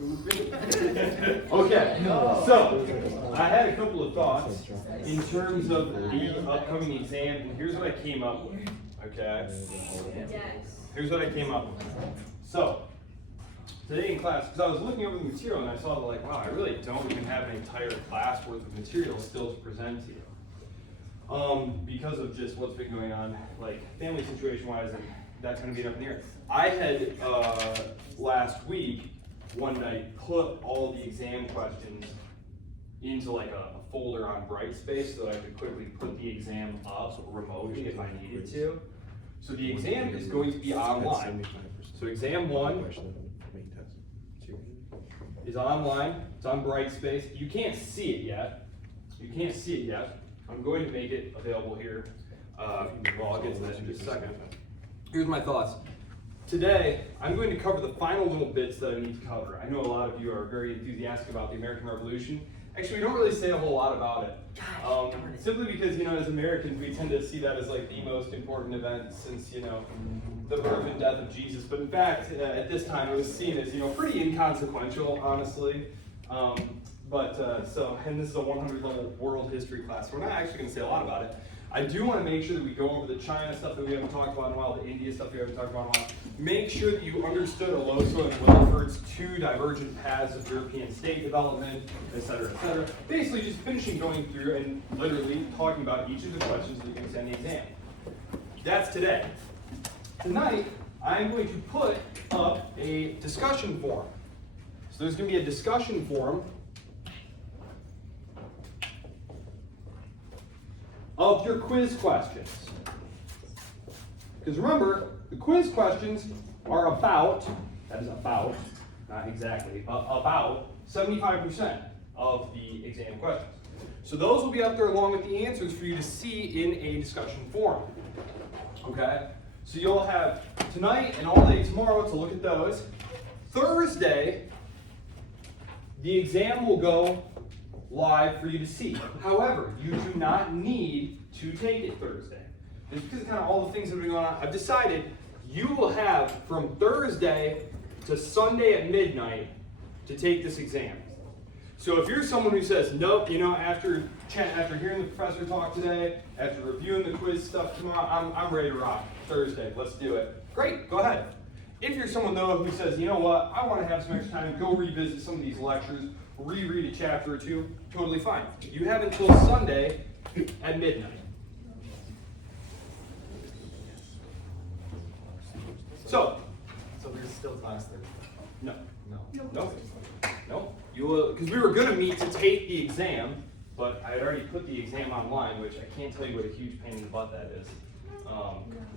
Okay, so I had a couple of thoughts in terms of the upcoming exam, and here's what I came up with. Okay? Here's what I came up with. So, today in class, because I was looking over the material and I saw that, like, wow, I really don't even have an entire class worth of material still to present to you. Because of just what's been going on, like family situation wise, and that's going to be up in the air. I had last week, one night, put all the exam questions into like a folder on Brightspace so that I could quickly put the exam up remotely if I needed to. So the exam is going to be online. So exam 1 is online. It's on Brightspace. You can't see it yet. I'm going to make it available here. Well, I'll get to that in just a second. Here's my thoughts. Today, I'm going to cover the final little bits that I need to cover. I know a lot of you are very enthusiastic about the American Revolution. Actually, we don't really say a whole lot about it. Simply because, as Americans, we tend to see that as like the most important event since, the birth and death of Jesus. But in fact, at this time, it was seen as, pretty inconsequential, honestly. And this is a 100 level world history class, so we're not actually going to say a lot about it. I do want to make sure that we go over the China stuff that we haven't talked about in a while, the India stuff we haven't talked about in a while. Make sure that you understood Oloso and Williford's 2 divergent paths of European state development, et cetera, et cetera. Basically just finishing going through and literally talking about each of the questions that you're going to send the exam. That's today. Tonight, I'm going to put up a discussion forum. So there's going to be a discussion forum of your quiz questions. Because remember, the quiz questions are about, that is about, not exactly, about 75% of the exam questions. So those will be up there along with the answers for you to see in a discussion forum. Okay? So you'll have tonight and all day tomorrow to look at those. Thursday, the exam will go live for you to see. However, you do not need to take it Thursday. Just because of kind of all the things that have been going on, I've decided you will have from Thursday to Sunday at midnight to take this exam. So if you're someone who says, nope, after hearing the professor talk today, after reviewing the quiz stuff tomorrow, I'm ready to rock. Thursday, let's do it. Great, go ahead. If you're someone though who says, you know what, I want to have some extra time, go revisit some of these lectures, reread a chapter or two, totally fine. You have until Sunday at midnight. So there's still class Thursday? No. You will, because we were going to meet to take the exam, but I had already put the exam online, which I can't tell you what a huge pain in the butt that is.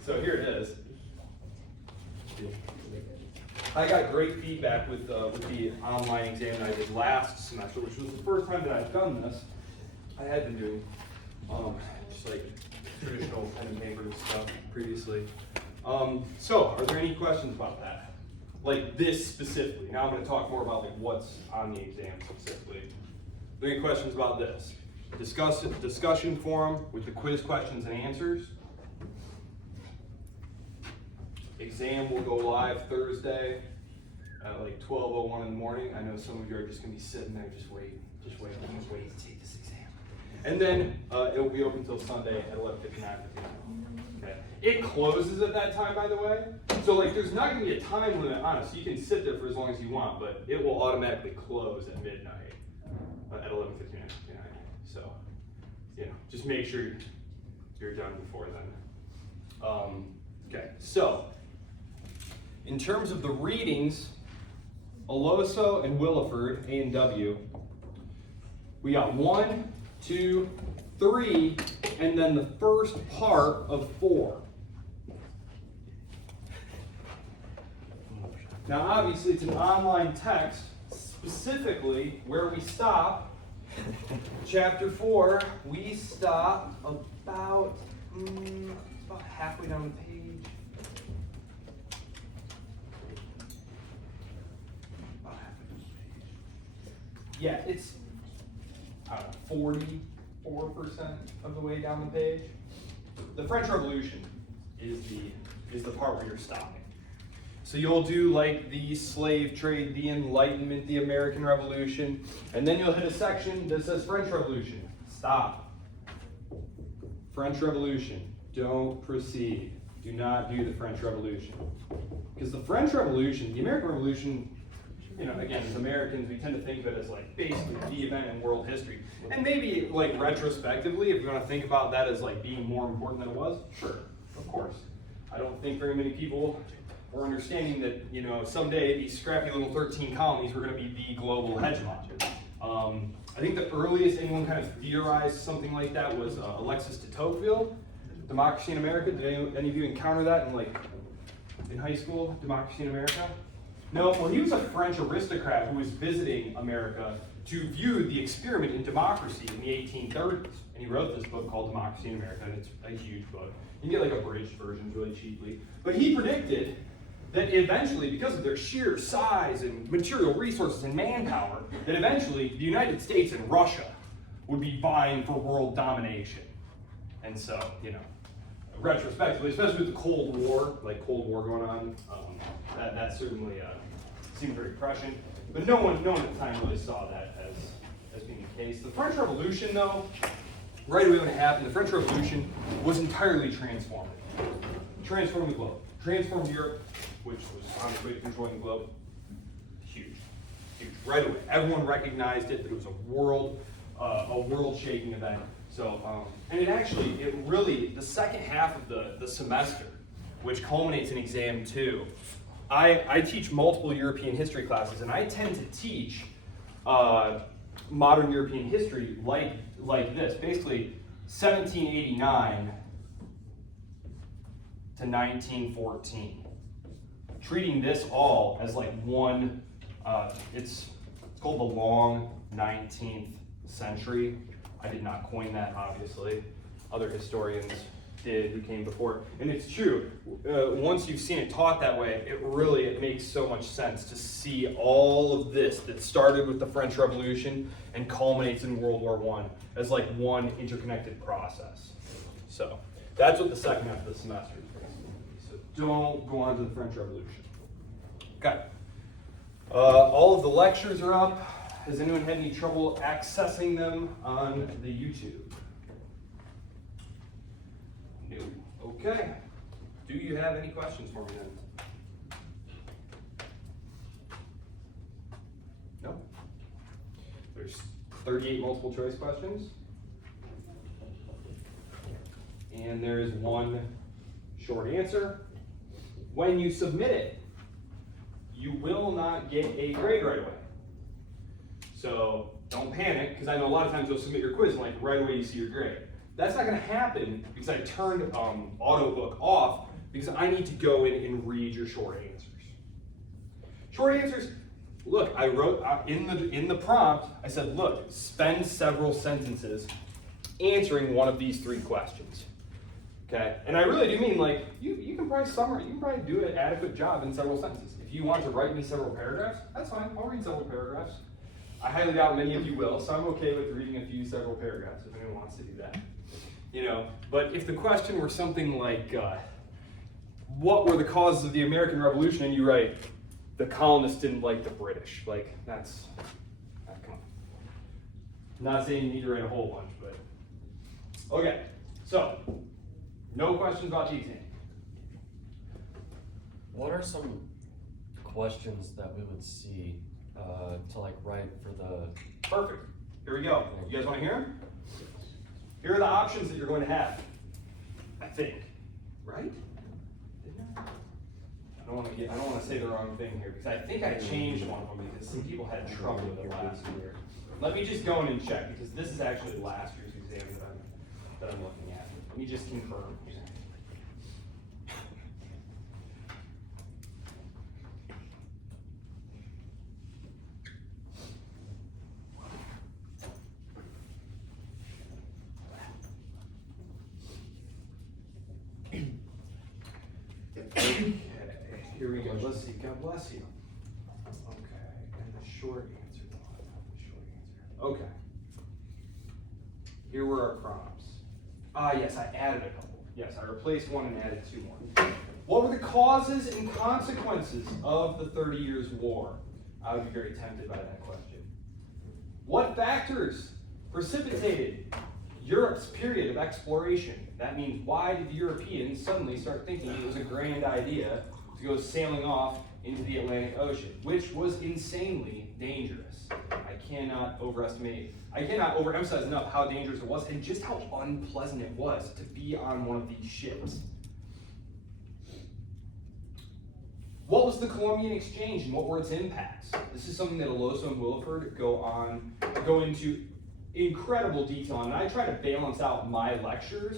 So here it is. I got great feedback with the online exam that I did last semester, which was the first time that I've done this. I had been doing just like traditional pen and paper stuff previously. So, are there any questions about that? Like this specifically. Now I'm going to talk more about like what's on the exam specifically. Are there any questions about this? Discussion forum with the quiz questions and answers. Exam will go live Thursday at like 12:01 in the morning. I know some of you are just going to be sitting there just waiting to take this exam. And then it will be open until Sunday at 11:59. Okay. It closes at that time, by the way. So like there's not going to be a time limit on it, so you can sit there for as long as you want, but it will automatically close at midnight at 11:59. So, just make sure you're done before then. Okay, so in terms of the readings, Oloso and Williford, A and W, we got 1, 2, 3, and then the first part of 4. Now obviously it's an online text, specifically where we stop. Chapter 4, we stop about halfway down the page. Yeah, it's 44% of the way down the page. The French Revolution is the part where you're stopping. So you'll do like the slave trade, the Enlightenment, the American Revolution, and then you'll hit a section that says French Revolution. Stop. French Revolution. Don't proceed. Do not do the French Revolution. Because the French Revolution, the American Revolution, you know, again, as Americans, we tend to think of it as like basically the event in world history. And maybe like retrospectively, if you want to think about that as like being more important than it was, sure, of course. I don't think very many people were understanding that, you know, someday these scrappy little 13 colonies were going to be the global hegemon. I think the earliest anyone kind of theorized something like that was Alexis de Tocqueville, Democracy in America. Did any of you encounter that in high school, Democracy in America? No, well, he was a French aristocrat who was visiting America to view the experiment in democracy in the 1830s. And he wrote this book called Democracy in America, and it's a huge book. You can get like abridged versions really cheaply. But he predicted that eventually, because of their sheer size and material resources and manpower, that eventually the United States and Russia would be vying for world domination. And so, you know, retrospectively, especially with the Cold War, like Cold War going on, that certainly seemed very prescient. But no one at the time really saw that as being the case. The French Revolution, though, right away when it happened, the French Revolution was entirely transformative. Transformed the globe. Transformed Europe, which was on its way to controlling the globe. Huge. Huge. Right away. Everyone recognized it, that it was a world-shaking event. So, and it really, the second half of the semester, which culminates in exam 2, I teach multiple European history classes, and I tend to teach modern European history like this, basically 1789 to 1914, treating this all as like one. It's called the long 19th century. I did not coin that, obviously. Other historians did who came before. And it's true. Once you've seen it taught that way, it makes so much sense to see all of this that started with the French Revolution and culminates in World War I as like one interconnected process. So that's what the second half of the semester is going to be. So don't go on to the French Revolution. Okay. All of the lectures are up. Has anyone had any trouble accessing them on the YouTube? No. Okay. Do you have any questions for me then? No? There's 38 multiple choice questions. And there is one short answer. When you submit it, you will not get a grade right away. So don't panic, because I know a lot of times you'll submit your quiz and like right away you see your grade. That's not going to happen because I turned AutoBook off because I need to go in and read your short answers. Short answers, look, I wrote in the prompt, I said, look, spend several sentences answering one of these 3 questions. Okay? And I really do mean like, you can probably summarize, you can probably do an adequate job in several sentences. If you want to write me several paragraphs, that's fine, I'll read several paragraphs. I highly doubt many of you will, so I'm okay with reading several paragraphs if anyone wants to do that. You know, but if the question were something like, what were the causes of the American Revolution, and you write, the colonists didn't like the British, like come on. I'm not saying you need to write a whole bunch, but okay. So, no questions about the exam. What are some questions that we would see to like write for the... Perfect. Here we go. You guys want to hear them? Here are the options that you're going to have. I think, right? I don't want to say the wrong thing here because I think I changed one of them because some people had trouble with it last year. Let me just go in and check because this is actually last year's exam that I'm looking at. Let me just confirm. Okay, here we go. Let's see. God bless you. Okay, and the short answer. Okay. Here were our prompts. Yes, I added a couple. Yes, I replaced one and added 2 more. What were the causes and consequences of the 30 Years' War? I would be very tempted by that question. What factors precipitated Europe's period of exploration? That means, why did the Europeans suddenly start thinking it was a grand idea to go sailing off into the Atlantic Ocean, which was insanely dangerous? I cannot overemphasize enough how dangerous it was and just how unpleasant it was to be on one of these ships. What was the Columbian Exchange and what were its impacts? This is something that Aloso and Williford go into incredible detail on, and I try to balance out my lectures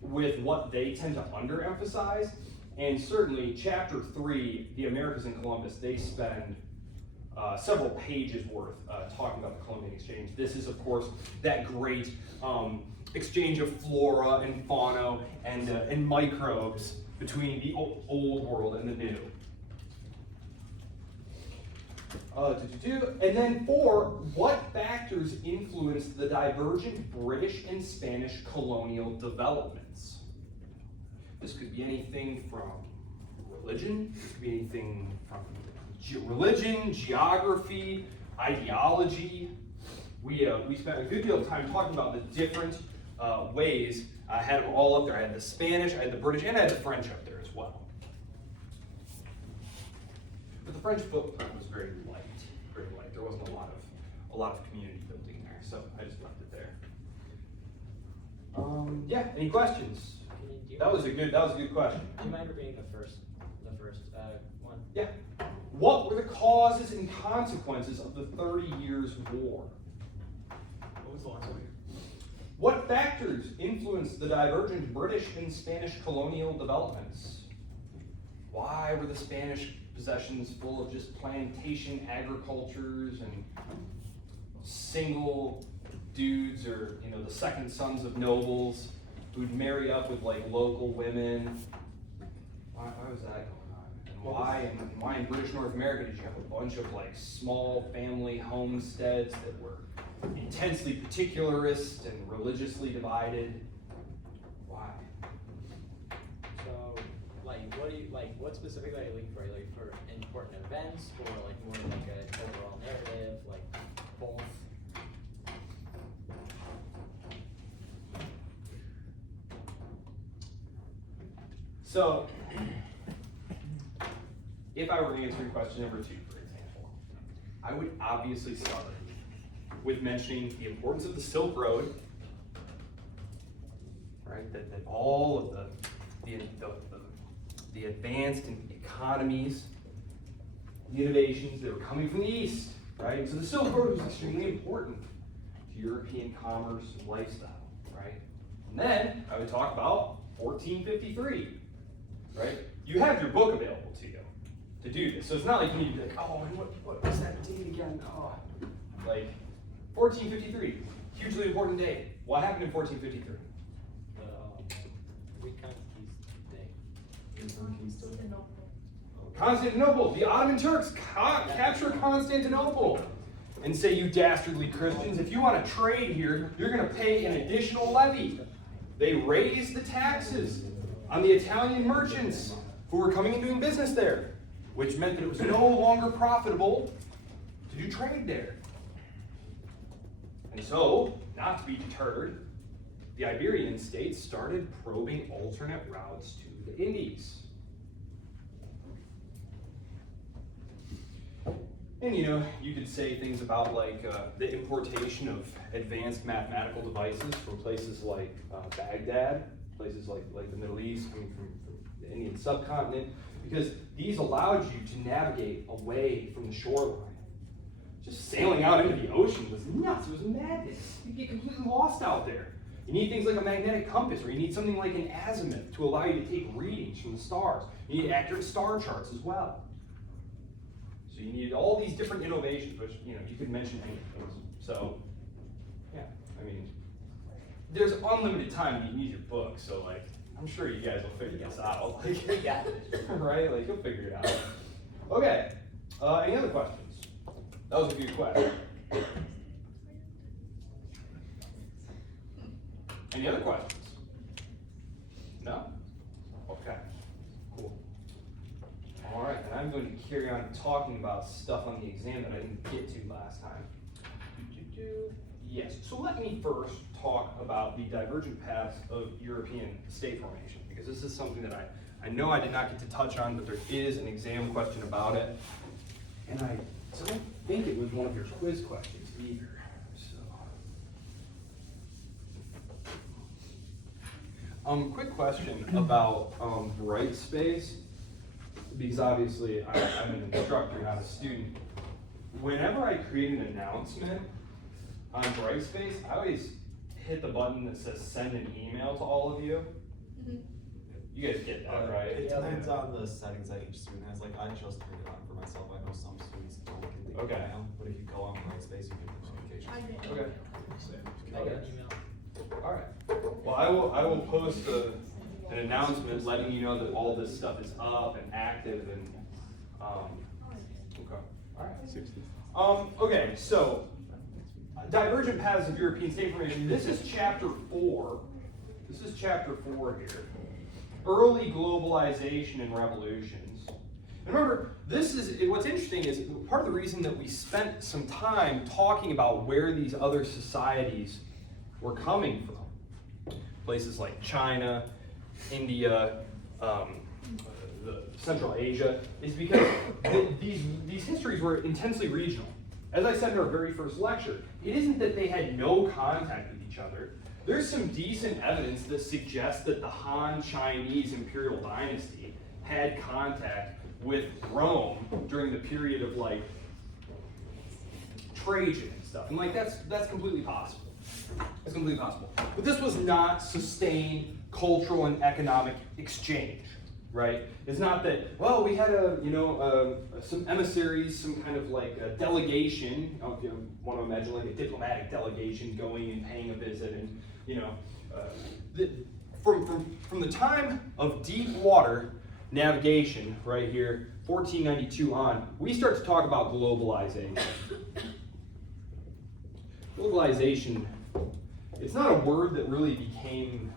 with what they tend to underemphasize. And certainly, chapter 3, the Americas and Columbus, they spend several pages worth talking about the Columbian Exchange. This is, of course, that great exchange of flora and fauna and microbes between the old world and the new. And then 4, what factors influenced the divergent British and Spanish colonial developments? This could be anything from religion, this could be anything from religion, geography, ideology. We spent a good deal of time talking about the different ways. I had them all up there. I had the Spanish, I had the British, and I had the French up there as well. But the French footprint was very light. There wasn't a lot of community building there, so I just left it there. Yeah. Any questions? That was a good question. Do you mind repeating the first one? Yeah. What were the causes and consequences of the 30 Years' War? What was the last one? What factors influenced the divergent British and Spanish colonial developments? Why were the Spanish possessions full of just plantation agricultures and single dudes, or the second sons of nobles who'd marry up with like local women? Why was that going on? And why in British North America did you have a bunch of like small family homesteads that were intensely particularist and religiously divided? Why? So, what specifically are you looking for? Are you looking for important events, or like more like an overall narrative, like both? So, if I were answering question number 2, for example, I would obviously start with mentioning the importance of the Silk Road, right? That all of the advanced economies, the innovations that were coming from the East, right? So the Silk Road was extremely important to European commerce and lifestyle, right? And then I would talk about 1453, right? You have your book available to you to do this. So it's not like you need to be like, oh, and what was that date again? Oh, like 1453, hugely important date. What happened in 1453? Constantinople. The Ottoman Turks capture Constantinople and say, you dastardly Christians, if you want to trade here, you're going to pay an additional levy. They raised the taxes on the Italian merchants who were coming and doing business there, which meant that it was no longer profitable to do trade there. And so, not to be deterred, the Iberian states started probing alternate routes to the Indies. And you could say things about like the importation of advanced mathematical devices from places like Baghdad, places like the Middle East, coming from the Indian subcontinent, because these allowed you to navigate away from the shoreline. Just sailing out into the ocean was nuts. It was madness. You'd get completely lost out there. You need things like a magnetic compass, or you need something like an azimuth to allow you to take readings from the stars. You need accurate star charts as well. So you need all these different innovations, which you could mention anything. So, yeah, I mean, there's unlimited time you need your book. So like, I'm sure you guys will figure this out. Like, Yeah. right? Like you'll figure it out. Okay. Any other questions? That was a good question. Any other questions? No? Okay. Cool. talking about stuff on the exam that I didn't get to last time. Yes, so let me first talk about the divergent paths of European state formation, because this is something that I know I did not get to touch on, but there is an exam question about it. And I don't think it was one of your quiz questions either. Quick question about bright space, because obviously I'm an instructor, not a student. Whenever I create an announcement on bright space, I always hit the button that says send an email to all of you. You guys get that, right? It depends on the settings that each student has. Like I just turned it on for myself. I know some students don't get the email, but if you go on Brightspace, you get notifications. Okay. I get an email. All right. Well, I will post an announcement letting you know that all this stuff is up and active and okay. All right. Okay. So divergent paths of European state formation. This is chapter 4. This is chapter 4 here. Early globalization and revolutions. And remember, this is what's interesting is part of the reason that we spent some time talking about where these other societies were coming from. Places like China, India, Central Asia, is because these histories were intensely regional. As I said in our very first lecture, it isn't that they had no contact with each other. There's some decent evidence that suggests that the Han Chinese imperial dynasty had contact with Rome during the period of like Trajan and stuff. And like that's completely possible. That's completely possible. But this was not sustained cultural and economic exchange, right? It's not that, well, we had some emissaries, some kind of like a delegation. I don't know if you want to imagine like a diplomatic delegation going and paying a visit, and from the time of deep water navigation, right here, 1492 on, we start to talk about globalization. Globalization, it's not a word that really became,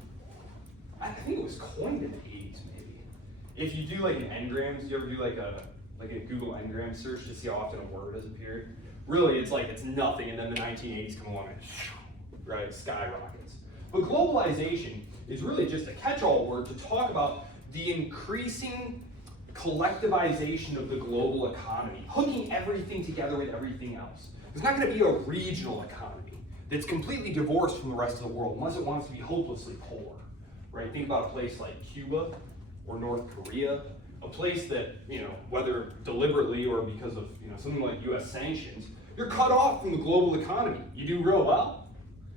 I think it was coined in the 80s maybe. If you do like an engrams, you ever do like a Google engram search to see how often a word has appeared? Really, it's like it's nothing, and then the 1980s come along and right, skyrockets. But globalization is really just a catch-all word to talk about the increasing collectivization of the global economy, hooking everything together with everything else. There's not going to be a regional economy that's completely divorced from the rest of the world unless it wants to be hopelessly poor, right? Think about a place like Cuba or North Korea, a place that, whether deliberately or because of, something like US sanctions, you're cut off from the global economy. You do real well?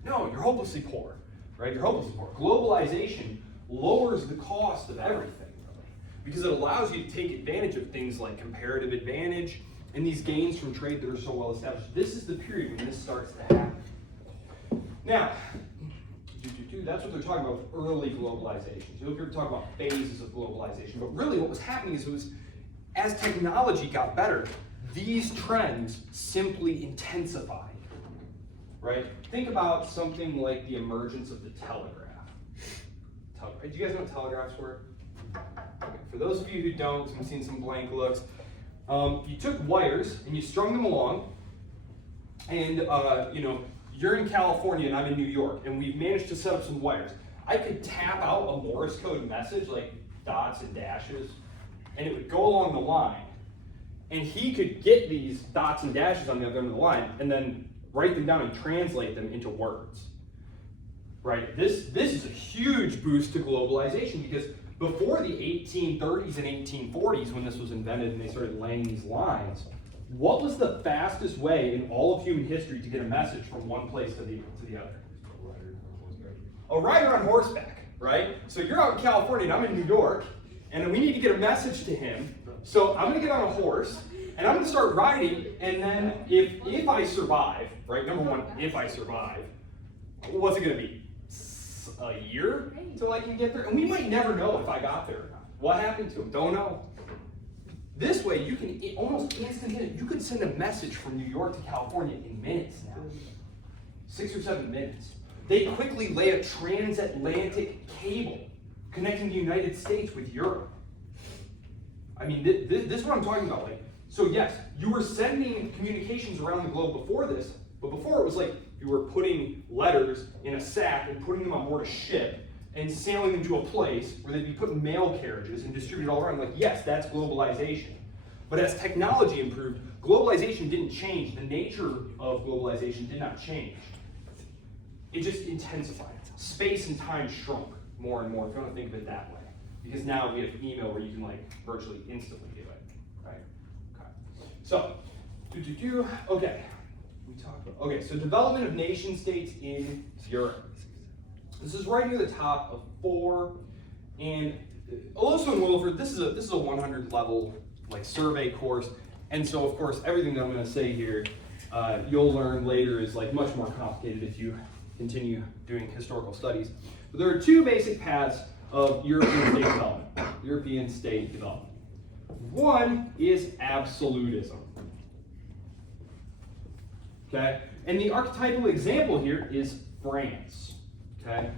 No, you're hopelessly poor, right? You're hopelessly poor. Globalization lowers the cost of everything, really, because it allows you to take advantage of things like comparative advantage and these gains from trade that are so well established. This is the period when this starts to happen. Now, that's what they're talking about with early globalization. So you'll hear talk about phases of globalization, but really what was happening is as technology got better, these trends simply intensified, right? Think about something like the emergence of the telegraph. Do you guys know what telegraphs were? Okay. For those of you who don't, I'm seeing some blank looks. You took wires and you strung them along, and you're in California and I'm in New York, and we've managed to set up some wires. I could tap out a Morse code message like dots and dashes, and it would go along the line, and he could get these dots and dashes on the other end of the line and then write them down and translate them into words. Right? This is a huge boost to globalization, because before the 1830s and 1840s, when this was invented and they started laying these lines, what was the fastest way in all of human history to get a message from one place to the other? A rider on horseback, right? So you're out in California and I'm in New York, and we need to get a message to him. So I'm going to get on a horse, and I'm going to start riding, and then if I survive, right, number one, if I survive, what's it going to be? A year till I can get there? And we might never know if I got there or not. What happened to him? Don't know. This way, you can almost instantaneously, you could send a message from New York to California in minutes now. 6 or 7 minutes. They quickly lay a transatlantic cable connecting the United States with Europe. I mean, this is what I'm talking about. Like, So yes, you were sending communications around the globe before this, but before it was like you were putting letters in a sack and putting them on board a ship and sailing them to a place where they'd be put in mail carriages and distributed all around. Like, yes, that's globalization. But as technology improved, globalization didn't change. The nature of globalization did not change. It just intensified. Space and time shrunk more and more, if you want to think of it that way. Because now we have email where you can like virtually instantly do it, right? Okay. So, okay. We talked about, okay, so development of nation states in Europe. This is right near the top of 4, and Olympus and Wilford, this is a 100 level like survey course, and so of course everything that I'm going to say here you'll learn later is like much more complicated if you continue doing historical studies. But there are 2 basic paths of European state development. European state development. One is absolutism. Okay, and the archetypal example here is France. Okay,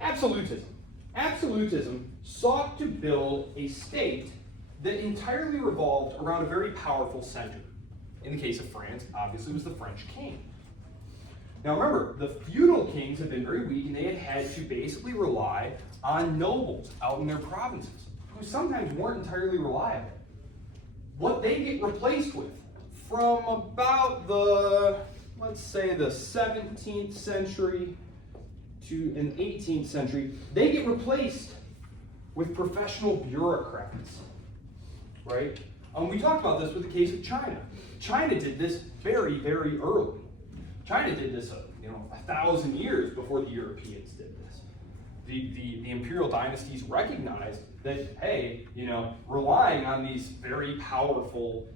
absolutism. Absolutism sought to build a state that entirely revolved around a very powerful center. In the case of France, obviously, it was the French king. Now remember, the feudal kings had been very weak, and they had had to basically rely on nobles out in their provinces, who sometimes weren't entirely reliable. What they get replaced with from about the, let's say, the 17th century to an 18th century, they get replaced with professional bureaucrats, right? We talked about this with the case of China. China did this very, very early. China did this, 1,000 years before the Europeans did this. The imperial dynasties recognized that, hey, relying on these very powerful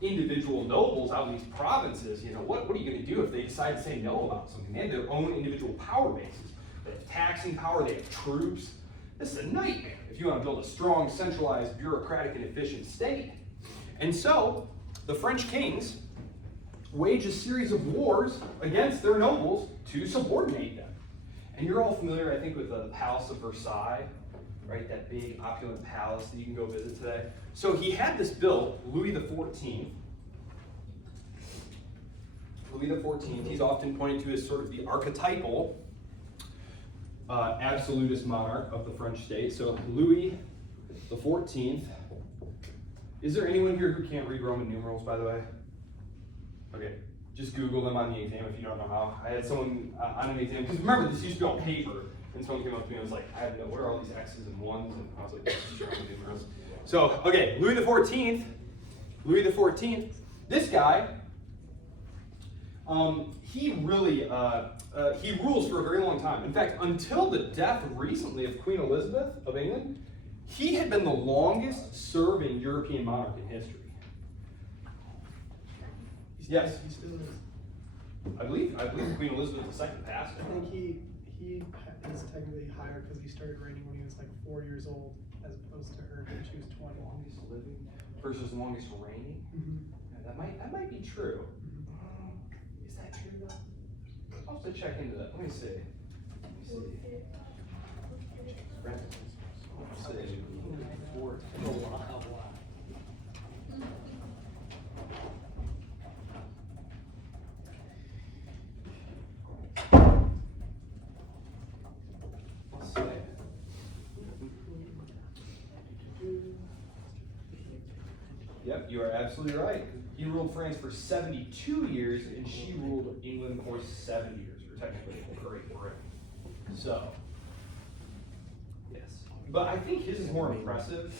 individual nobles out in these provinces, what are you going to do if they decide to say no about something? They have their own individual power bases. They have taxing power, they have troops. This is a nightmare if you want to build a strong, centralized, bureaucratic, and efficient state. And so, the French kings wage a series of wars against their nobles to subordinate them. And you're all familiar, I think, with the Palace of Versailles, right? That big, opulent palace that you can go visit today. So he had this built, Louis XIV. Louis XIV, he's often pointed to as sort of the archetypal absolutist monarch of the French state. So Louis XIV. Is there anyone here who can't read Roman numerals, by the way? Okay, just Google them on the exam if you don't know how. I had someone on an exam, because remember, this used to be on paper, and someone came up to me and was like, I have no, what are all these X's and 1s? And I was like, this is Roman numerals. So, okay, Louis XIV, this guy, he really, he rules for a very long time. In fact, until the death recently of Queen Elizabeth of England, he had been the longest serving European monarch in history. Yes? He still is. I believe Queen Elizabeth II passed I him. think he is technically higher because he started reigning when he was like 4 years old, as opposed to her when she was 20. Longest living versus longest reigning? Mm-hmm. Yeah, that might be true. Is that true though? I'll have to check into that. Let me see. Yep, you are absolutely right. He ruled France for 72 years, and she ruled England for 7 years, or technically Great Britain. So, yes. But I think his is more impressive,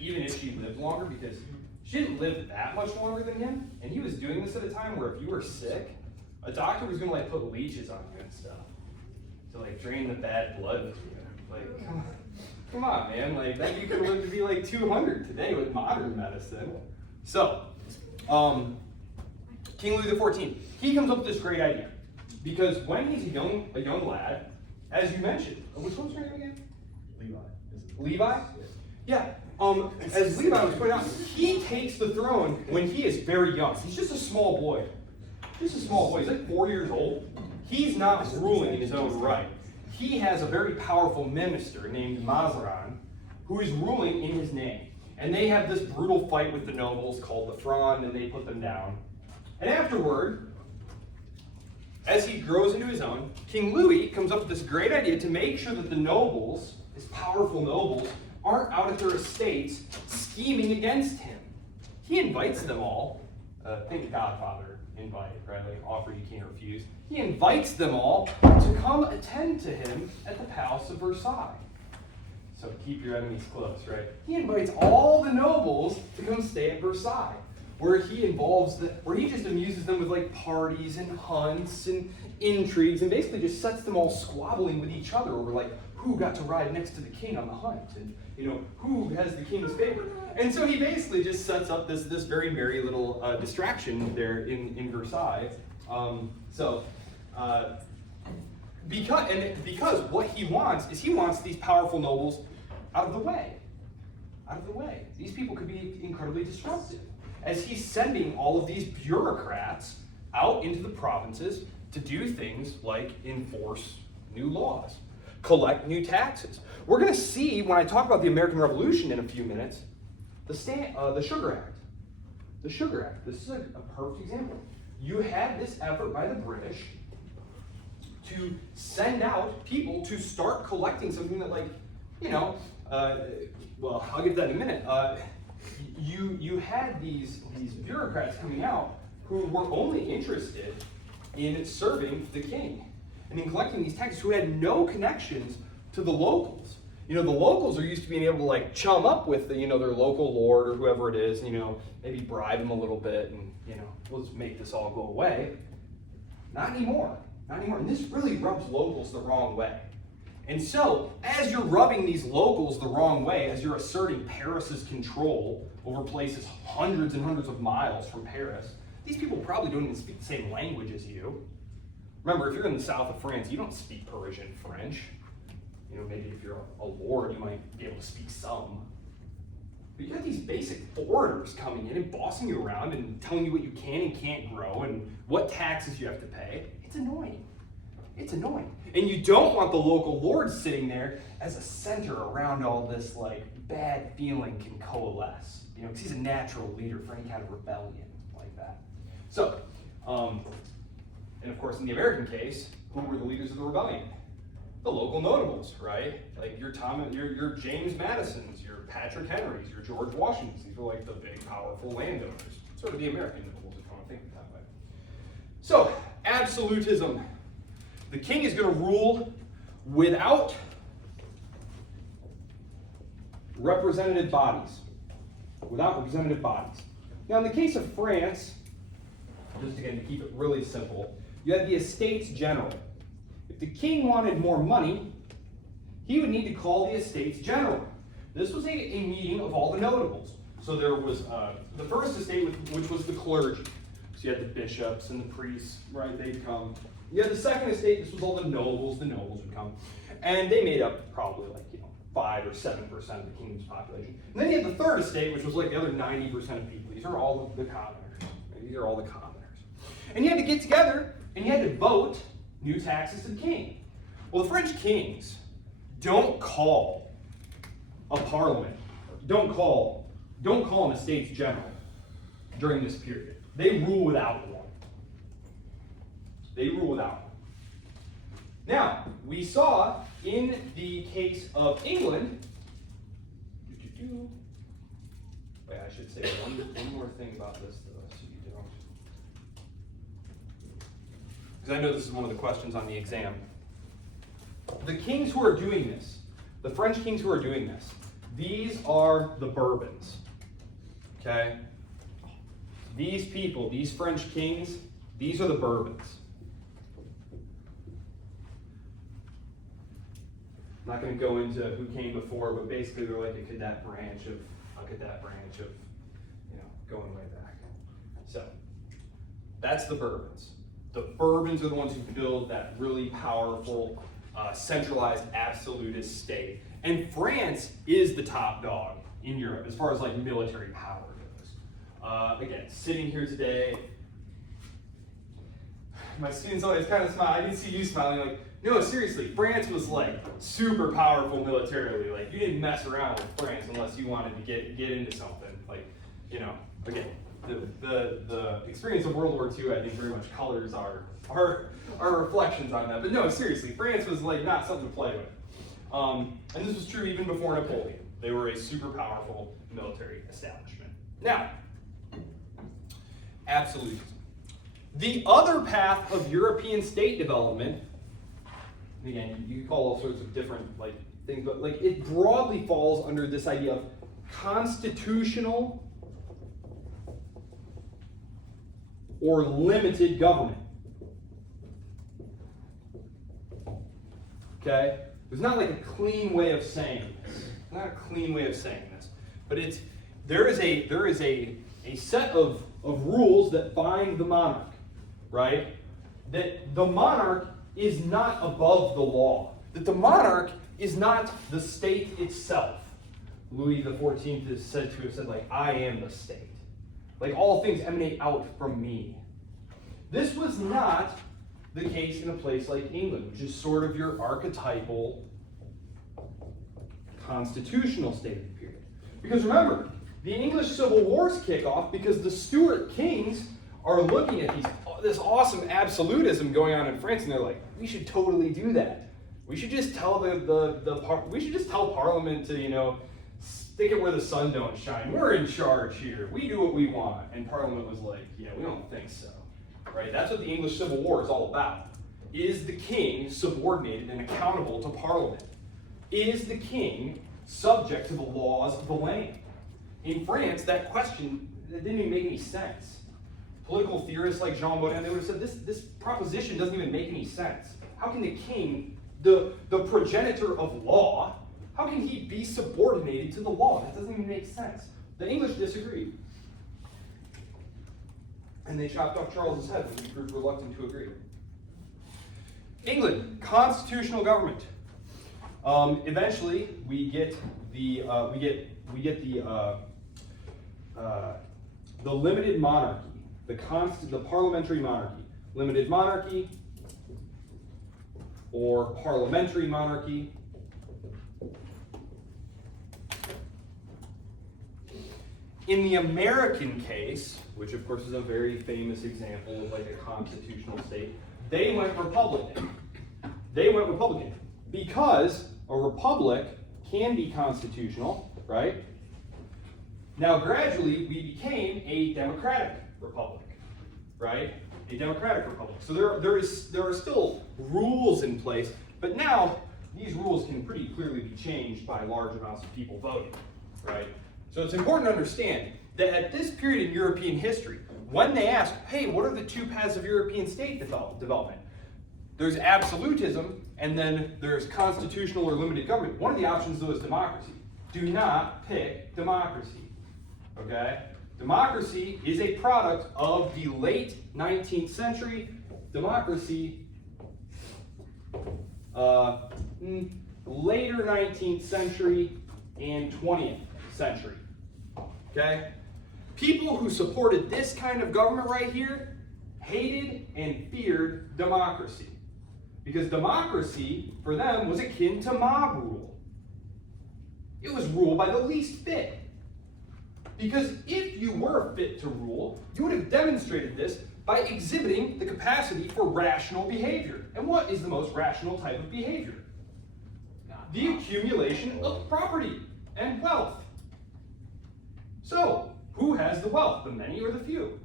even if she lived longer, because she didn't live that much longer than him, and he was doing this at a time where if you were sick, a doctor was gonna put leeches on you and stuff to drain the bad blood through you. Come on, man. That you could live to be 200 today with modern medicine. So, King Louis XIV, he comes up with this great idea. Because when he's a young lad, as you mentioned, which one's your name again? Levi? Yeah. As Levi was pointing out, he takes the throne when he is very young. He's just a small boy. He's 4 years old. He's not ruling in his own right. He has a very powerful minister named Mazarin who is ruling in his name. And they have this brutal fight with the nobles called the Fronde, and they put them down. And afterward, as he grows into his own, King Louis comes up with this great idea to make sure that the nobles, his powerful nobles, aren't out at their estates scheming against him. He invites them all. Think Godfather invite, right? Like offer you can't refuse. He invites them all to come attend to him at the Palace of Versailles. So keep your enemies close, right? He invites all the nobles to come stay at Versailles, where he just amuses them with like parties and hunts and intrigues, and basically just sets them all squabbling with each other over like who got to ride next to the king on the hunt, and who has the king's favor. And so he basically just sets up this very merry little distraction there in Versailles. Because what he wants these powerful nobles out of the way. Out of the way. These people could be incredibly disruptive. As he's sending all of these bureaucrats out into the provinces to do things like enforce new laws, collect new taxes. We're going to see, when I talk about the American Revolution in a few minutes, the Sugar Act. The Sugar Act. This is a perfect example. You had this effort by the British to send out people to start collecting something that, well, I'll get to that in a minute. You had these bureaucrats coming out who were only interested in serving the king and in collecting these taxes, who had no connections to the locals. The locals are used to being able to like chum up with their local lord or whoever it is, maybe bribe him a little bit and, we'll just make this all go away. Not anymore. Not anymore. And this really rubs locals the wrong way. And so, as you're rubbing these locals the wrong way, as you're asserting Paris's control over places hundreds and hundreds of miles from Paris, these people probably don't even speak the same language as you. Remember, if you're in the south of France, you don't speak Parisian French. Maybe if you're a lord, you might be able to speak some. But you got these basic foreigners coming in and bossing you around and telling you what you can and can't grow and what taxes you have to pay. It's annoying. It's annoying. And you don't want the local lord sitting there as a center around all this bad feeling can coalesce. Because he's a natural leader for any kind of rebellion like that. So, and of course in the American case, who were the leaders of the rebellion? The local notables, right? Like your James Madisons, your Patrick Henrys, your George Washingtons. These were the big, powerful landowners. Sort of the American nobles, if you want to think of it that way. So, absolutism. The king is going to rule without representative bodies. Without representative bodies. Now, in the case of France, just again to keep it really simple, you had the Estates General. If the king wanted more money, he would need to call the Estates General. This was a meeting of all the notables. So there was the first estate, which was the clergy. So you had the bishops and the priests, right? They'd come. You had the second estate. This was all the nobles. The nobles would come, and they made up probably 5 or 7% of the kingdom's population. And then you had the third estate, which was the other 90% of people. These are all the commoners. Right? These are all the commoners. And you had to get together and you had to vote new taxes to the king. Well, the French kings don't call a parliament, don't call an Estates General during this period. They rule without one. They rule without one. Now, we saw in the case of England, wait, I should say one more thing about this, though, so you don't. Because I know this is one of the questions on the exam. The kings who are doing this, the French kings who are doing this, these are the Bourbons. Okay? These people, these French kings, these are the Bourbons. I'm not going to go into who came before, but basically they're like a cadet branch of going way back. So that's the Bourbons. The Bourbons are the ones who build that really powerful, centralized, absolutist state. And France is the top dog in Europe as far as military power goes. Again, sitting here today, my students always kind of smile. I didn't see you smiling. Like, no, seriously, France was like super powerful militarily. Like, you didn't mess around with France unless you wanted to get into something. Like, you know, again, the experience of World War II, I think, very much colors our reflections on that. But no, seriously, France was like not something to play with. And this was true even before Napoleon. They were a super powerful military establishment. Now, absolutism. The other path of European state development, again, you can call all sorts of different like things, but like it broadly falls under this idea of constitutional or limited government. Okay? There's not like a clean way of saying this. Not a clean way of saying this. But there is a set of rules that bind the monarch, right? That the monarch is not above the law. That the monarch is not the state itself. Louis XIV is said to have said, like, I am the state. Like, all things emanate out from me. This was not the case in a place like England, which is sort of your archetypal constitutional state of the period. Because remember, the English Civil Wars kick off because the Stuart kings are looking at this awesome absolutism going on in France, and they're like, we should totally do that. We should just tell we should just tell Parliament to, you know, stick it where the sun don't shine. We're in charge here. We do what we want. And Parliament was like, yeah, we don't think so. Right? That's what the English Civil War is all about. Is the king subordinated and accountable to Parliament? Is the king subject to the laws of the land? In France, that question didn't even make any sense. Political theorists like Jean Baudin, they would have said, this proposition doesn't even make any sense. How can the king, the progenitor of law, how can he be subordinated to the law? That doesn't even make sense. The English disagreed. And they chopped off Charles's head when he proved reluctant to agree. England, constitutional government. Eventually, we get the limited monarchy, the parliamentary monarchy, limited monarchy, or parliamentary monarchy. In the American case, which of course is a very famous example of like a constitutional state, they went Republican. They went Republican because a republic can be constitutional, right? Now gradually we became a democratic republic, right? A democratic republic. So there are still rules in place, but now these rules can pretty clearly be changed by large amounts of people voting, right? So it's important to understand that at this period in European history, when they ask, hey, what are the two paths of European state development? There's absolutism, and then there's constitutional or limited government. One of the options, though, is democracy. Do not pick democracy, okay? Democracy is a product of the late 19th century. Democracy, later 19th century and 20th century. Okay? People who supported this kind of government right here hated and feared democracy. Because democracy, for them, was akin to mob rule. It was ruled by the least fit. Because if you were fit to rule, you would have demonstrated this by exhibiting the capacity for rational behavior. And what is the most rational type of behavior? The accumulation of property and wealth. So, who has the wealth, the many or the few?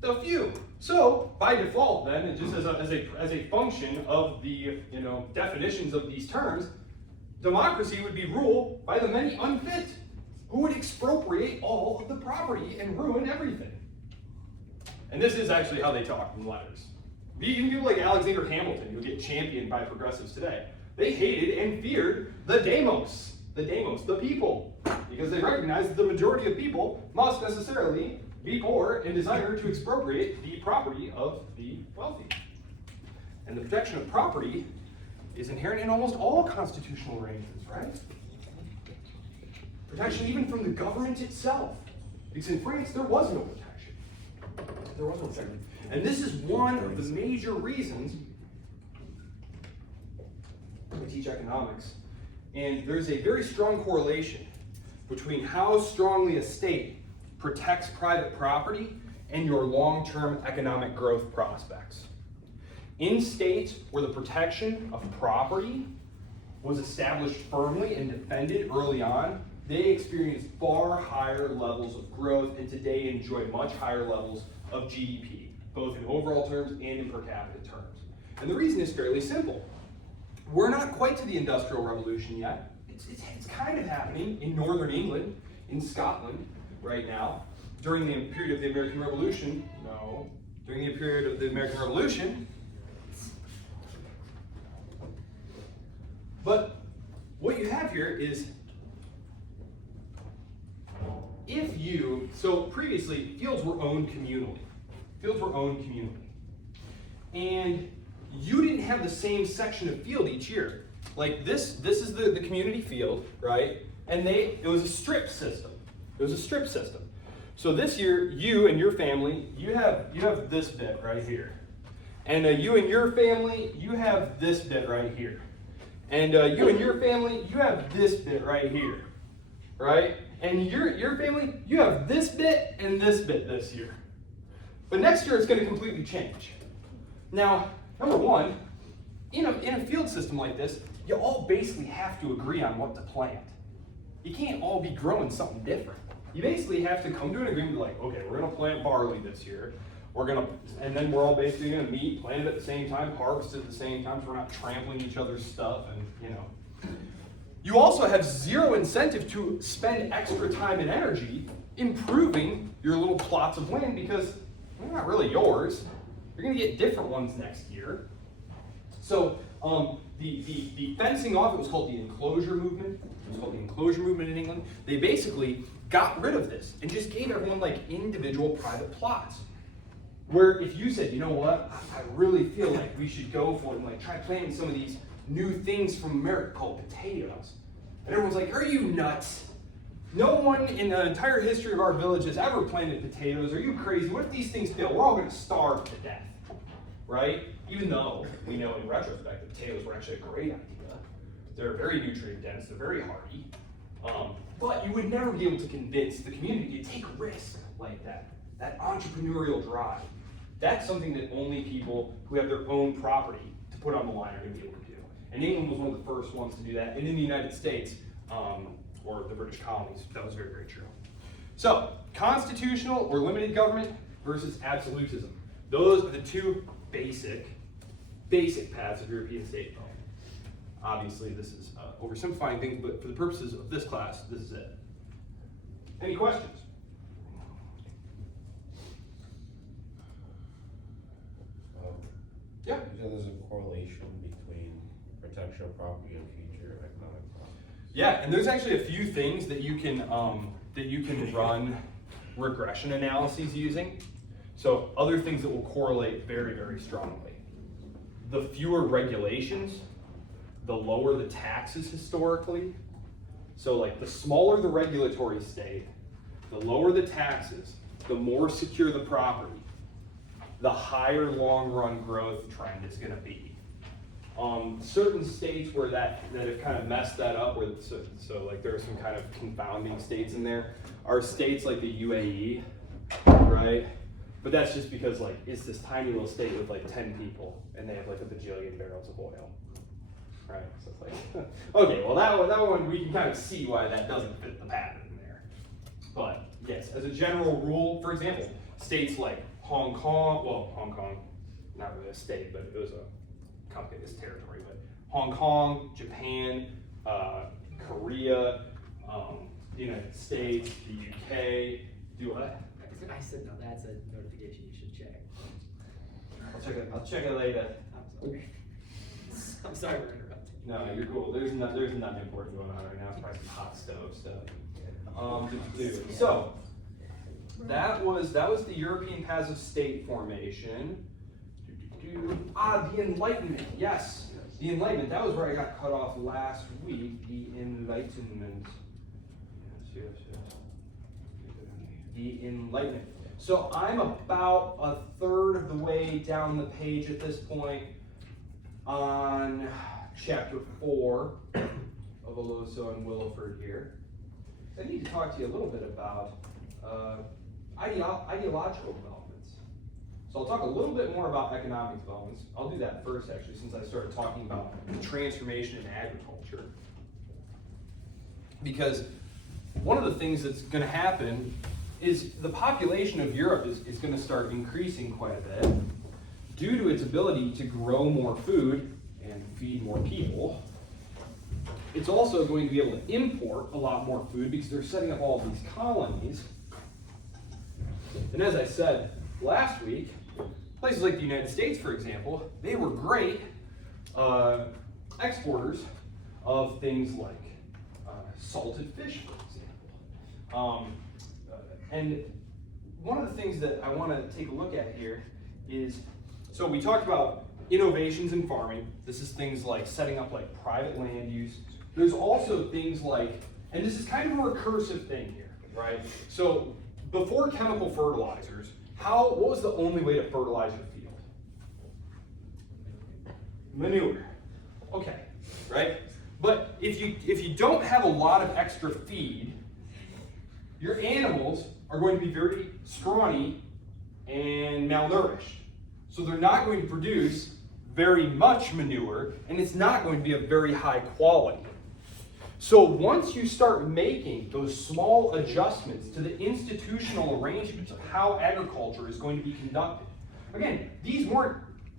The few. So, by default, then, and just as a function of the definitions of these terms, democracy would be ruled by the many unfit, who would expropriate all of the property and ruin everything. And this is actually how they talk in letters. Even people like Alexander Hamilton, who get championed by progressives today, they hated and feared the demos, the people, because they recognized that the majority of people must necessarily be poor and desire to expropriate the property of the wealthy. And the protection of property is inherent in almost all constitutional arrangements, right? Protection even from the government itself. Because in France, there was no protection. there was one second. And this is one of the major reasons I teach economics. And there's a very strong correlation between how strongly a state protects private property and your long-term economic growth prospects. In states where the protection of property was established firmly and defended early on, they experienced far higher levels of growth and today enjoy much higher levels of GDP, both in overall terms and in per capita terms. And the reason is fairly simple. We're not quite to the Industrial Revolution yet. It's kind of happening in Northern England, in Scotland right now. During the period of the American Revolution, during the period of the American Revolution. But what you have here is, so previously, fields were owned communally. Fields were owned communally. And you didn't have the same section of field each year. Like this is the community field, right? And it was a strip system. It was a strip system. So this year, you and your family, you have this bit right here. And you and your family, you have this bit right here. And you and your family, you have this bit right here, right? And your family, you have this bit and this bit this year. But next year, it's going to completely change. Now, number one, in a field system like this, you all basically have to agree on what to plant. You can't all be growing something different. You basically have to come to an agreement like, okay, we're going to plant barley this year. And then we're all basically going to meet, plant it at the same time, harvest it at the same time, so we're not trampling each other's stuff, and You also have zero incentive to spend extra time and energy improving your little plots of land because they're not really yours. You're going to get different ones next year. So the fencing off, it was called the enclosure movement. It was called the enclosure movement in England. They basically got rid of this and just gave everyone like individual private plots. Where if you said, you know what, I really feel like we should go for it and like try planting some of these new things from America called potatoes. And everyone's like, are you nuts? No one in the entire history of our village has ever planted potatoes. Are you crazy? What if these things fail? We're all going to starve to death, right? Even though we know in retrospect that potatoes were actually a great idea. They're very nutrient dense, they're very hardy. But you would never be able to convince the community to take a risk like that entrepreneurial drive. That's something that only people who have their own property to put on the line are going to be able to do. And England was one of the first ones to do that. And in the United States, or the British colonies, that was very, very true. So, constitutional or limited government versus absolutism. Those are the two basic paths of European state building. Obviously, this is oversimplifying things, but for the purposes of this class, this is it. Any questions? Yeah. You said there's a correlation between protection of property and future economic growth. Yeah, and there's actually a few things that you can run regression analyses using. So other things that will correlate very, very strongly. The fewer regulations, the lower the taxes historically. So like the smaller the regulatory state, the lower the taxes, the more secure the property, the higher long-run growth trend is going to be. Certain states where that have kind of messed that up, where so like there are some kind of confounding states in there, are states like the UAE, right? But that's just because like it's this tiny little state with like 10 people, and they have like a bajillion barrels of oil, right? So it's like, okay, well that one we can kind of see why that doesn't fit the pattern there. But yes, as a general rule, for example, states like Hong Kong, not really a state, but it was a complicated territory, but Hong Kong, Japan, Korea, the United States, the UK, do what? I said no, that's a notification you should check. I'll check it later. I'm sorry for interrupting. No, you're cool. There's nothing important going on right now. It's probably some hot stove stuff. So that was the European paths of state formation. The Enlightenment. Yes, the Enlightenment. That was where I got cut off last week. The Enlightenment. Yes. The Enlightenment. So I'm about a third of the way down the page at this point on chapter 4 of Oloso and Willowford here. I need to talk to you a little bit about ideological developments. So I'll talk a little bit more about economic developments. I'll do that first, actually, since I started talking about the transformation in agriculture. Because one of the things that's going to happen is the population of Europe is going to start increasing quite a bit due to its ability to grow more food and feed more people. It's also going to be able to import a lot more food because they're setting up all of these colonies. And as I said last week, places like the United States, for example, they were great exporters of things like salted fish, for example. And one of the things that I want to take a look at here is, so we talked about innovations in farming. This is things like setting up like private land use. There's also things like, and this is kind of a recursive thing here, right? So before chemical fertilizers, what was the only way to fertilize your field? Manure. Okay, right? But if you don't have a lot of extra feed, your animals are going to be very scrawny and malnourished. So they're not going to produce very much manure, and it's not going to be of very high quality. So once you start making those small adjustments to the institutional arrangements of how agriculture is going to be conducted, again, these weren't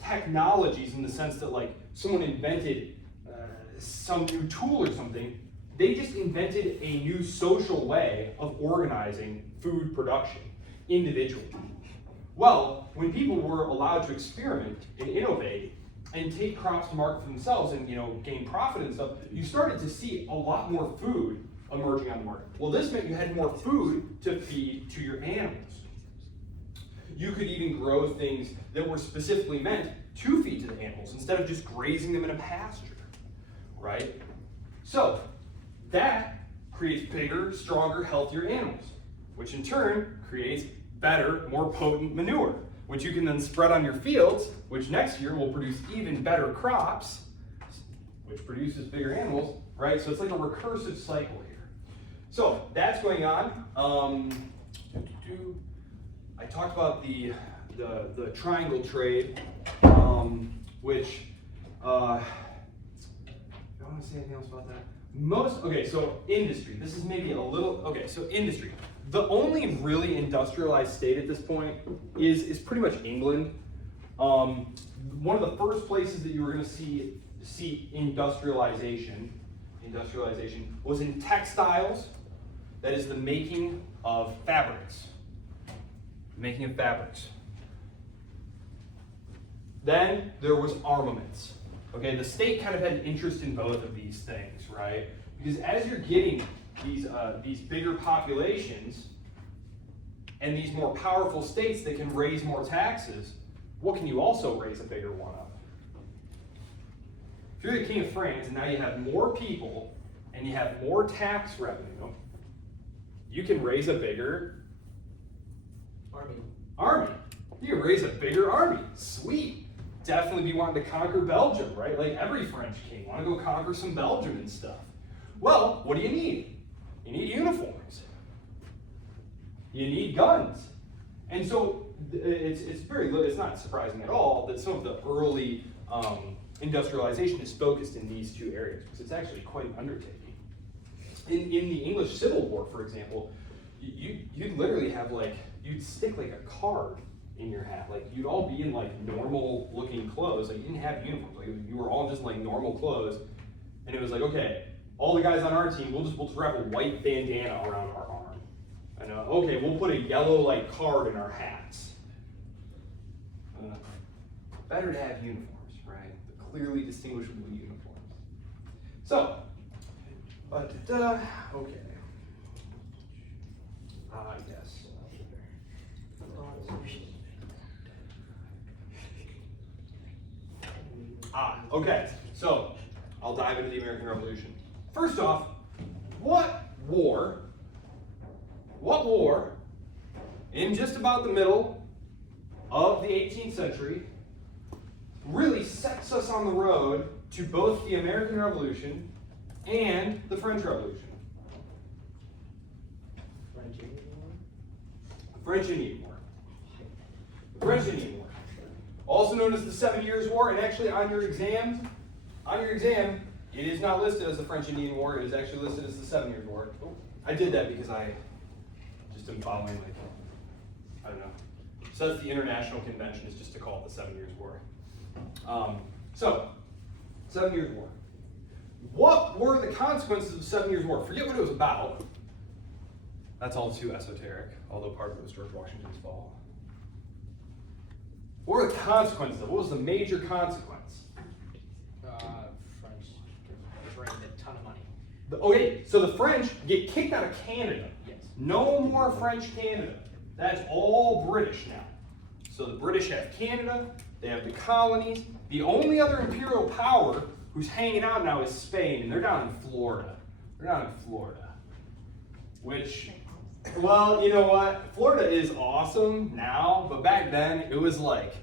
technologies in the sense that like someone invented some new tool or something. They just invented a new social way of organizing food production individually. Well, when people were allowed to experiment and innovate and take crops to market for themselves and gain profit and stuff, you started to see a lot more food emerging on the market. Well, this meant you had more food to feed to your animals. You could even grow things that were specifically meant to feed to the animals instead of just grazing them in a pasture, right? So that creates bigger, stronger, healthier animals, which in turn creates better, more potent manure, which you can then spread on your fields, which next year will produce even better crops, which produces bigger animals, right? So it's like a recursive cycle here. So that's going on. I talked about the triangle trade, which I don't want to say anything else about that. Okay, so industry. This is maybe a little, okay, so industry. The only really industrialized state at this point is pretty much England. One of the first places that you were going to see industrialization was in textiles. That is the making of fabrics. Then there was armaments. Okay, the state kind of had an interest in both of these things, right? Because as you're getting these bigger populations and these more powerful states that can raise more taxes, what can you also raise a bigger one of? If you're the king of France and now you have more people and you have more tax revenue, you can raise a bigger army. You can raise a bigger army. Sweet. Definitely be wanting to conquer Belgium, right? Like every French king, want to go conquer some Belgium and stuff. Well, what do you need? You need uniforms. You need guns. And so it's not surprising at all that some of the early industrialization is focused in these two areas, because it's actually quite an undertaking. In the English Civil War, for example, you'd literally have you'd stick like a card in your hat. Like you'd all be in like normal looking clothes. Like you didn't have uniforms. Like you were all just like normal clothes. And it was like, okay, all the guys on our team, we'll just wrap a white bandana around our arm. And okay, we'll put a yellow like card in our hats. Better to have uniforms, right? The clearly distinguishable uniforms. So, okay. Yes. Okay, so I'll dive into the American Revolution. First off, what war in just about the middle of the 18th century, really sets us on the road to both the American Revolution and the French Revolution. The French Indian War. The French Indian War. Also known as the 7 Years' War, and actually on your exam, it is not listed as the French Indian War, it is actually listed as the 7 Years' War. I did that because I just am following, like, I don't know. So that's the international convention, is just to call it the 7 Years' War. So, 7 Years' War. What were the consequences of the 7 Years' War? Forget what it was about. That's all too esoteric, although part of it was George Washington's fall. What were the consequences of it? What was the major consequence? French drained a ton of money. Okay, so the French get kicked out of Canada. Yes. No more French Canada. That's all British now. So the British have Canada, they have the colonies. The only other imperial power who's hanging out now is Spain, and they're down in Florida. Which, well, you know what? Florida is awesome now, but back then it was like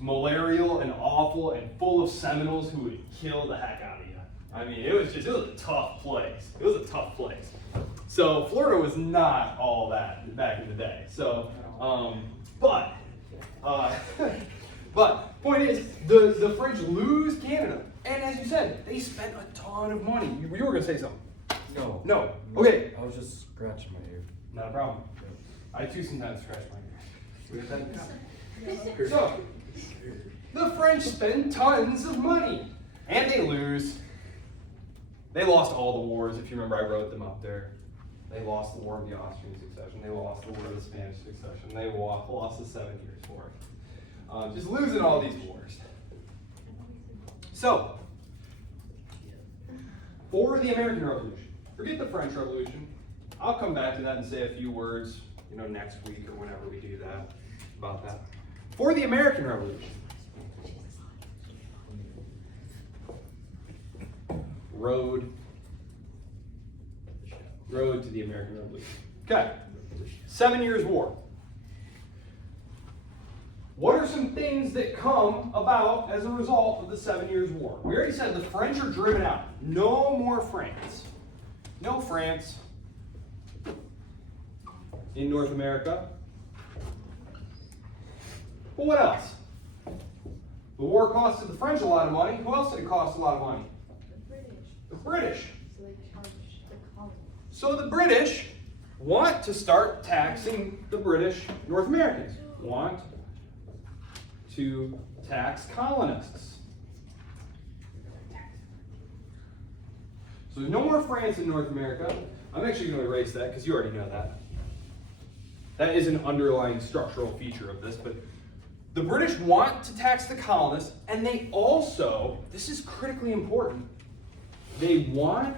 malarial and awful and full of Seminoles who would kill the heck out of you. I mean, it was a tough place. So Florida was not all that back in the day. So, but point is, the French lose Canada. And as you said, they spent a ton of money. You were going to say something. No. Okay. I was just scratching my ear. Not a problem. I too sometimes scratch my ear. So, the French spend tons of money. And they lose. They lost all the wars. If you remember, I wrote them up there. They lost the War of the Austrian Succession. They lost the War of the Spanish Succession. They lost the 7 Years' War. Just losing all these wars. So, for the American Revolution, forget the French Revolution. I'll come back to that and say a few words, next week or whenever we do that, about that. For the American Revolution, road to the American Revolution. Okay, 7 Years' War. What are some things that come about as a result of the 7 Years' War? We already said the French are driven out. No more France. No France in North America. But what else? The war costed the French a lot of money. Who else did it cost a lot of money? The British. So they charged the colonies. So the British want to start taxing the British North Americans. Want to tax colonists. So there's no more France in North America. I'm actually going to erase that because you already know that. That is an underlying structural feature of this, but the British want to tax the colonists, and they also, this is critically important, they want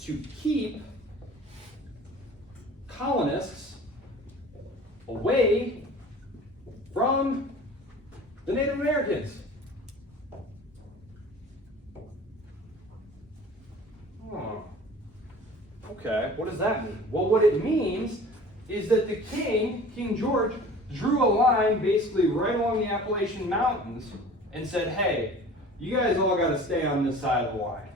to keep colonists away from the Native Americans. Oh. Okay, what does that mean? Well, what it means is that the King George, drew a line basically right along the Appalachian Mountains and said, hey, you guys all got to stay on this side of the line.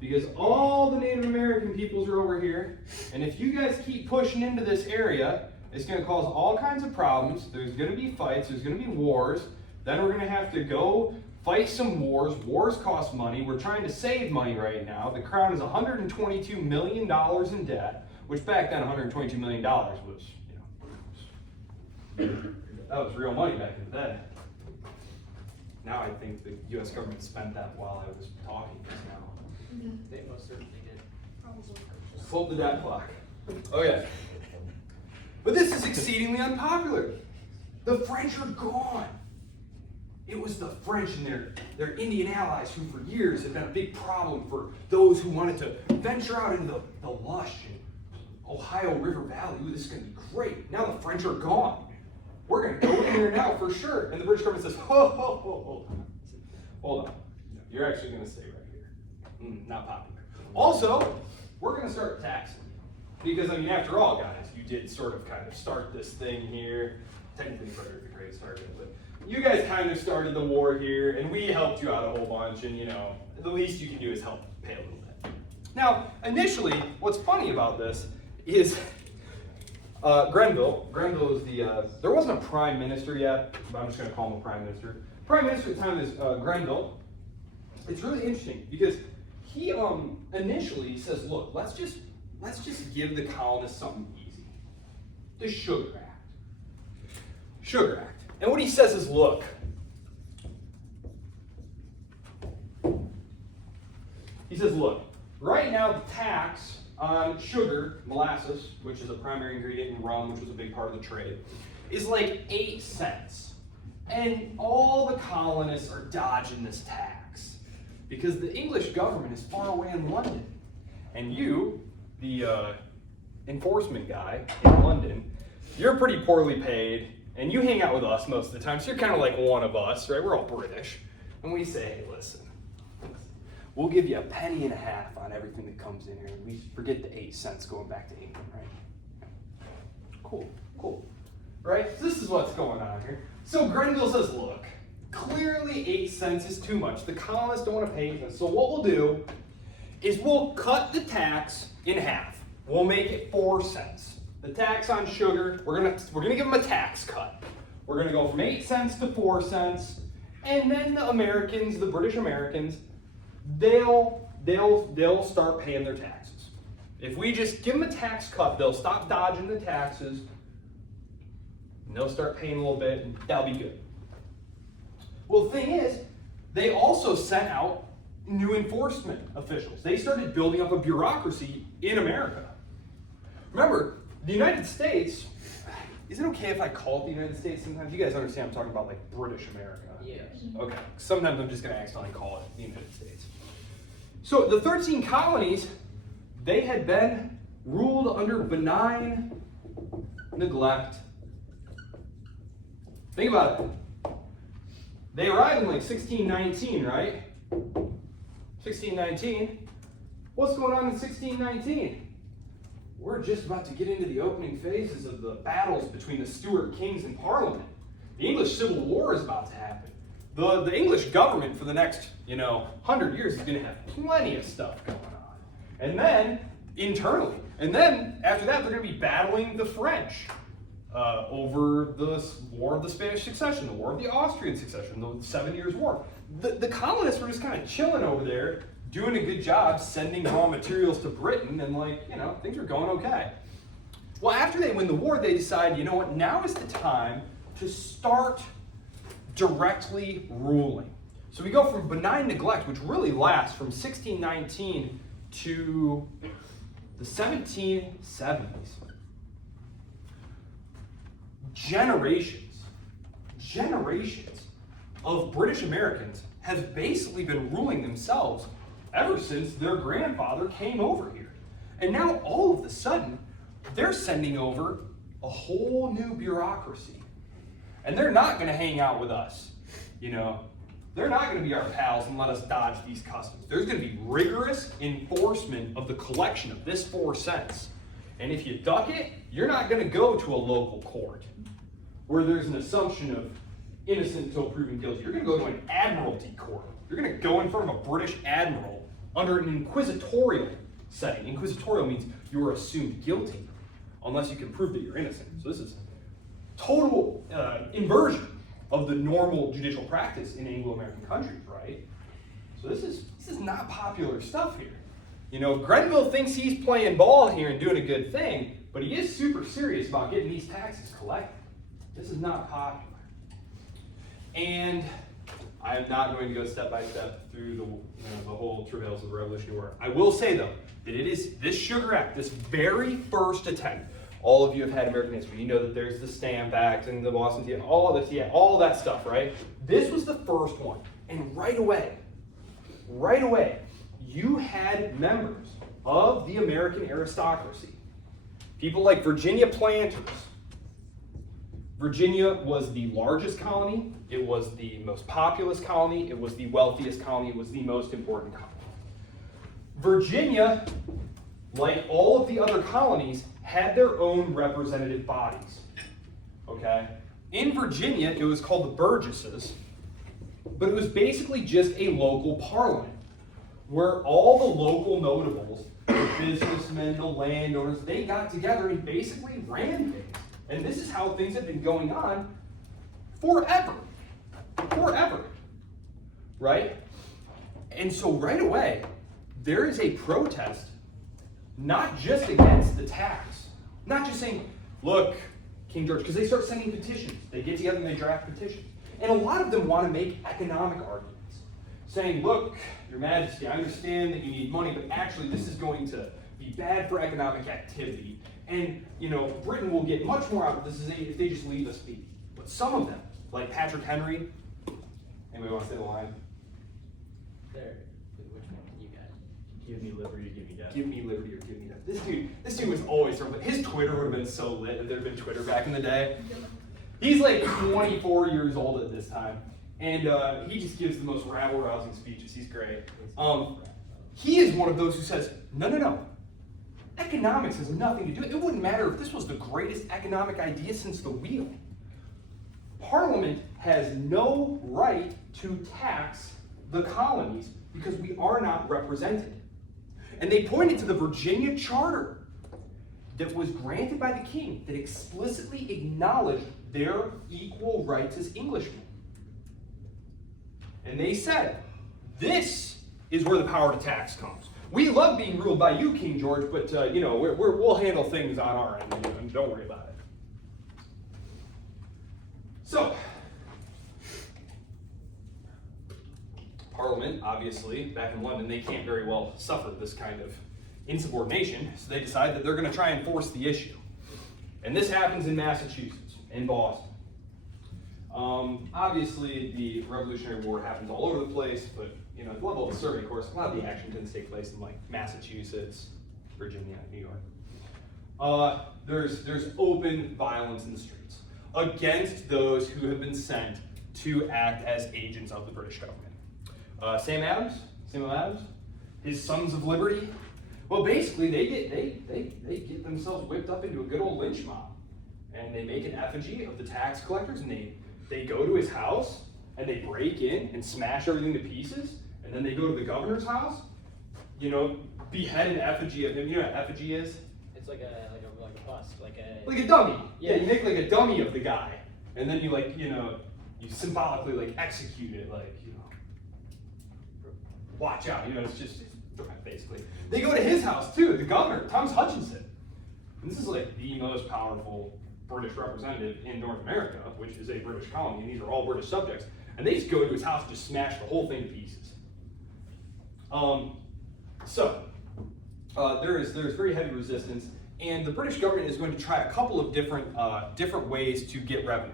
Because all the Native American peoples are over here, and if you guys keep pushing into this area, it's going to cause all kinds of problems. There's going to be fights, there's going to be wars, then we're going to have to go fight some wars. Wars cost money. We're trying to save money right now. The crown is $122 million in debt, which back then $122 million was, that was real money back in the day. Now I think the U.S. government spent that while I was talking just now. They most certainly did. Pulled the debt clock. Okay. But this is exceedingly unpopular. The French are gone. It was the French and their Indian allies who for years had been a big problem for those who wanted to venture out into the lush Ohio River Valley. Ooh, this is going to be great. Now the French are gone. We're going to go in there now for sure. And the British government says, hold on. You're actually going to stay right here. Not popular. Also, we're going to start taxing you. Because, I mean, after all, guys, you did sort of kind of start this thing here. Technically, Frederick the Great started it, but you guys kind of started the war here, and we helped you out a whole bunch, and, you know, the least you can do is help pay a little bit. Now, initially, what's funny about this is Grenville is the, there wasn't a prime minister yet, but I'm just going to call him a prime minister. Prime minister at the time is Grenville. It's really interesting because he initially says, look, let's just give the colonists something easy. The Sugar Act. Sugar Act. And what he says is, look, he says, look, right now the tax on sugar, molasses, which is a primary ingredient in rum, which was a big part of the trade, is like 8 cents. And all the colonists are dodging this tax because the English government is far away in London. And you, the enforcement guy in London, you're pretty poorly paid, and you hang out with us most of the time, so you're kind of like one of us, right? We're all British. And we say, hey, listen, we'll give you 1.50 pennies on everything that comes in here. We forget the 8 cents going back to England, right? Cool. Right? So this is what's going on here. So Grenville says, look, clearly 8 cents is too much. The colonists don't want to pay 8 cents. So what we'll do is we'll cut the tax in half. We'll make it 4 cents. The tax on sugar, we're gonna give them a tax cut. We're gonna go from 8 cents to 4 cents, and then the Americans, the British Americans, they'll start paying their taxes. If we just give them a tax cut, they'll stop dodging the taxes, and they'll start paying a little bit, and that'll be good. Well, the thing is, they also sent out new enforcement officials. They started building up a bureaucracy in America. Remember, the United States, is it okay if I call it the United States sometimes? You guys understand I'm talking about like British America. Yes. Okay, sometimes I'm just gonna accidentally call it the United States. So the 13 colonies, they had been ruled under benign neglect. Think about it. They arrived in like 1619, right? 1619. What's going on in 1619? We're just about to get into the opening phases of the battles between the Stuart kings and Parliament. The English Civil War is about to happen. The English government for the next, 100 years is going to have plenty of stuff going on. And then, internally. And then, after that, they're going to be battling the French over the War of the Spanish Succession, the War of the Austrian Succession, the 7 Years' War. The colonists were just kind of chilling over there, doing a good job sending raw materials to Britain, and things were going okay. Well, after they win the war, they decide, you know what, now is the time to start directly ruling. So we go from benign neglect, which really lasts from 1619 to the 1770s. Generations of British Americans have basically been ruling themselves ever since their grandfather came over here. And now all of a sudden, they're sending over a whole new bureaucracy. And they're not going to hang out with us. They're not going to be our pals and let us dodge these customs. There's going to be rigorous enforcement of the collection of this 4 cents. And if you duck it, you're not going to go to a local court where there's an assumption of innocent until proven guilty. You're going to go to an admiralty court. You're going to go in front of a British admiral under an inquisitorial setting. Inquisitorial means you are assumed guilty unless you can prove that you're innocent. So this is total inversion of the normal judicial practice in Anglo-American countries, right? So this is not popular stuff here. Grenville thinks he's playing ball here and doing a good thing, but he is super serious about getting these taxes collected. This is not popular. And I am not going to go step by step through the whole travails of the Revolutionary War. I will say though, that it is this Sugar Act, this very first attempt. All of you have had American history. You know that there's the Stamp Act and the Boston Tea, all that stuff, right? This was the first one. And right away, you had members of the American aristocracy. People like Virginia planters. Virginia was the largest colony. It was the most populous colony. It was the wealthiest colony. It was the most important colony. Virginia like all of the other colonies, had their own representative bodies. Okay? In Virginia, it was called the Burgesses, but it was basically just a local parliament where all the local notables, the businessmen, the landowners, they got together and basically ran things. And this is how things have been going on forever. Forever. Right? And so right away, there is a protest, not just against the tax, not just saying, look, King George, because they start sending petitions. They get together and they draft petitions. And a lot of them want to make economic arguments, saying, look, Your Majesty, I understand that you need money, but actually this is going to be bad for economic activity. And, Britain will get much more out of this if they just leave us be. But some of them, like Patrick Henry, anybody want to say the line? There, which one you got? Give me liberty, give me death. Give me liberty or give me death. This dude was always from, his Twitter would have been so lit if there had been Twitter back in the day. He's like 24 years old at this time, and he just gives the most rabble-rousing speeches. He's great. He is one of those who says, no. Economics has nothing to do with it. It wouldn't matter if this was the greatest economic idea since the wheel. Parliament has no right to tax the colonies because we are not represented. And they pointed to the Virginia Charter that was granted by the king that explicitly acknowledged their equal rights as Englishmen. And they said, this is where the power to tax comes. We love being ruled by you, King George, but we'll handle things on our end, and don't worry about it. So, Parliament, obviously, back in London, they can't very well suffer this kind of insubordination, so they decide that they're going to try and force the issue. And this happens in Massachusetts, in Boston. Obviously, the Revolutionary War happens all over the place, but at the level of the survey course, a lot of the action tends to take place in like Massachusetts, Virginia, New York. There's open violence in the streets against those who have been sent to act as agents of the British government. Samuel Adams, his Sons of Liberty. Well, basically, they get themselves whipped up into a good old lynch mob, and they make an effigy of the tax collectors, and they go to his house, and they break in and smash everything to pieces, and then they go to the governor's house, behead an effigy of him. You know what effigy is? It's like a bust, like a dummy. Yeah. You make like a dummy of the guy, and then you symbolically execute it, watch out. It's just basically. They go to his house too, the governor, Thomas Hutchinson. And this is like the most powerful British representative in North America, which is a British colony, and these are all British subjects. And they just go to his house and just smash the whole thing to pieces. There's very heavy resistance, and the British government is going to try a couple of different ways to get revenue.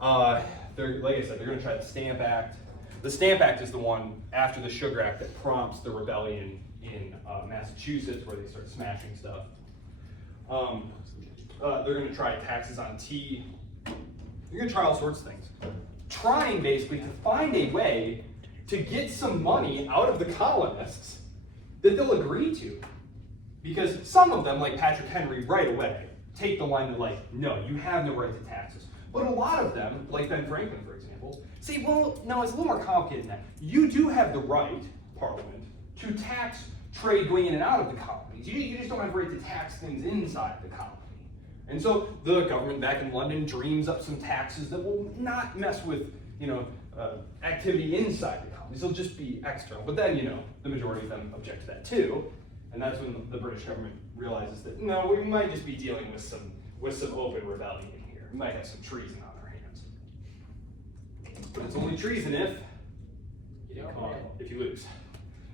Like I said, they're going to try the Stamp Act. The Stamp Act is the one after the Sugar Act that prompts the rebellion in Massachusetts, where they start smashing stuff. They're going to try taxes on tea. They're going to try all sorts of things, trying basically to find a way to get some money out of the colonists that they'll agree to. Because some of them, like Patrick Henry, right away, take the line that no, you have no right to taxes. But a lot of them, like Ben Franklin, for example, say, well, no, it's a little more complicated than that. You do have the right, Parliament, to tax trade going in and out of the colonies. You just don't have the right to tax things inside the colony. And so the government back in London dreams up some taxes that will not mess with, activity inside the colonies. They'll just be external. But then, the majority of them object to that too. And that's when the British government realizes that, no, we might just be dealing with some open rebellion here. We might have some treason on our hands. But it's only treason if you lose.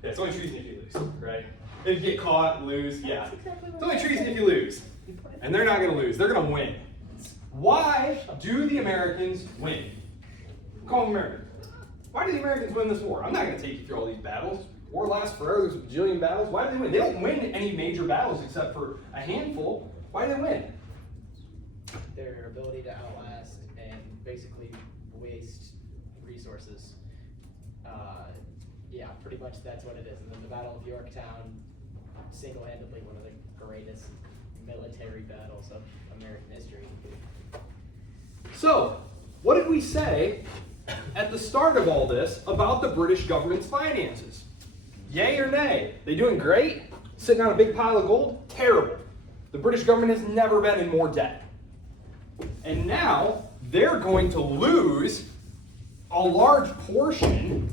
Yeah, it's only treason if you lose, right? If you get caught, lose, yeah. It's only treason if you lose. And they're not going to lose. They're going to win. Why do the Americans win? Call them Americans. Why do the Americans win this war? I'm not going to take you through all these battles. War lasts forever. There's a bajillion battles. Why do they win? They don't win any major battles except for a handful. Why do they win? Their ability to outlast and basically waste resources. Pretty much that's what it is. And then the Battle of Yorktown, single-handedly one of the greatest military battles of American history. So, what did we say at the start of all this about the British government's finances? Yay or nay? They doing great? Sitting on a big pile of gold? Terrible. The British government has never been in more debt. And now they're going to lose a large portion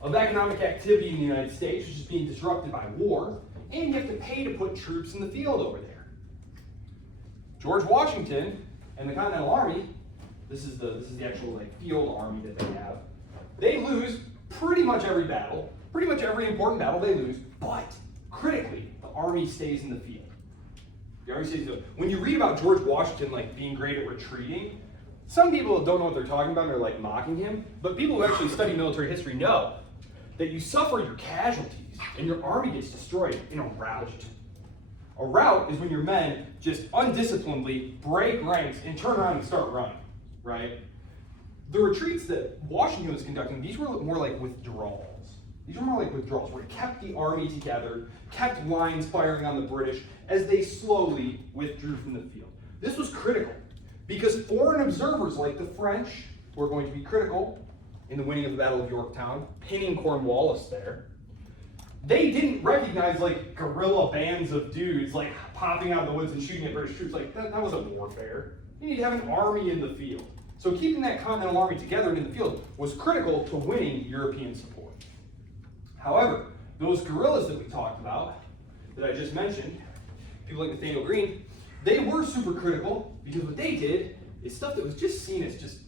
of economic activity in the United States, which is being disrupted by war, and you have to pay to put troops in the field over there. George Washington and the Continental Army, this is the actual field army that they have. They lose pretty much every battle, pretty much every important battle they lose, but critically, the army stays in the field. The army stays in the field. When you read about George Washington being great at retreating, some people don't know what they're talking about and they're mocking him, but people who actually study military history know that you suffer your casualties and your army gets destroyed in a rout. A rout is when your men just undisciplinedly break ranks and turn around and start running, right? The retreats that Washington was conducting, these were more like withdrawals. These were more like withdrawals where it kept the army together, kept lines firing on the British as they slowly withdrew from the field. This was critical because foreign observers like the French were going to be critical in the winning of the Battle of Yorktown, pinning Cornwallis there. They didn't recognize guerrilla bands of dudes popping out of the woods and shooting at British troops. That wasn't warfare. You need to have an army in the field. So keeping that Continental Army together and in the field was critical to winning European support. However, those guerrillas that we talked about, that I just mentioned, people like Nathaniel Greene, they were super critical because what they did is stuff that was just seen as just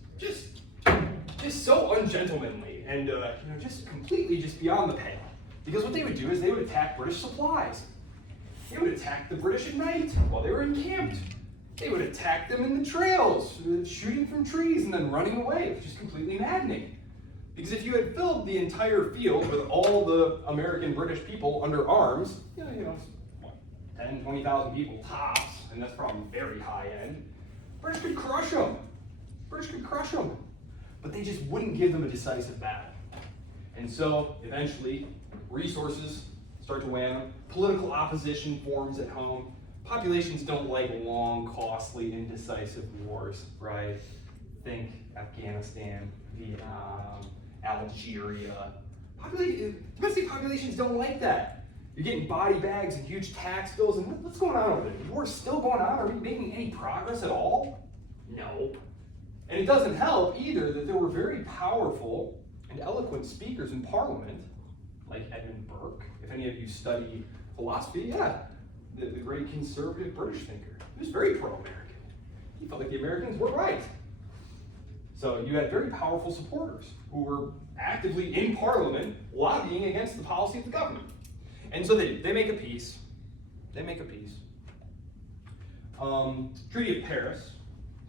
so ungentlemanly and just completely just beyond the pale. Because what they would do is they would attack British supplies. They would attack the British at night while they were encamped. They would attack them in the trails, shooting from trees and then running away, which is completely maddening. Because if you had filled the entire field with all the American British people under arms, 10, 20,000 people tops, and that's probably very high end, British could crush them. But they just wouldn't give them a decisive battle. And so, eventually, resources start to wane them. Political opposition forms at home. Populations don't like long, costly, indecisive wars, right? Think Afghanistan, Vietnam, Algeria. Domestic populations don't like that. You're getting body bags and huge tax bills, and what's going on over there? The war's still going on? Are we making any progress at all? No. And it doesn't help either that there were very powerful and eloquent speakers in Parliament, like Edmund Burke. If any of you study philosophy, the great conservative British thinker. He was very pro-American. He felt like the Americans were right. So you had very powerful supporters who were actively in Parliament lobbying against the policy of the government. And so they make a peace. Treaty of Paris.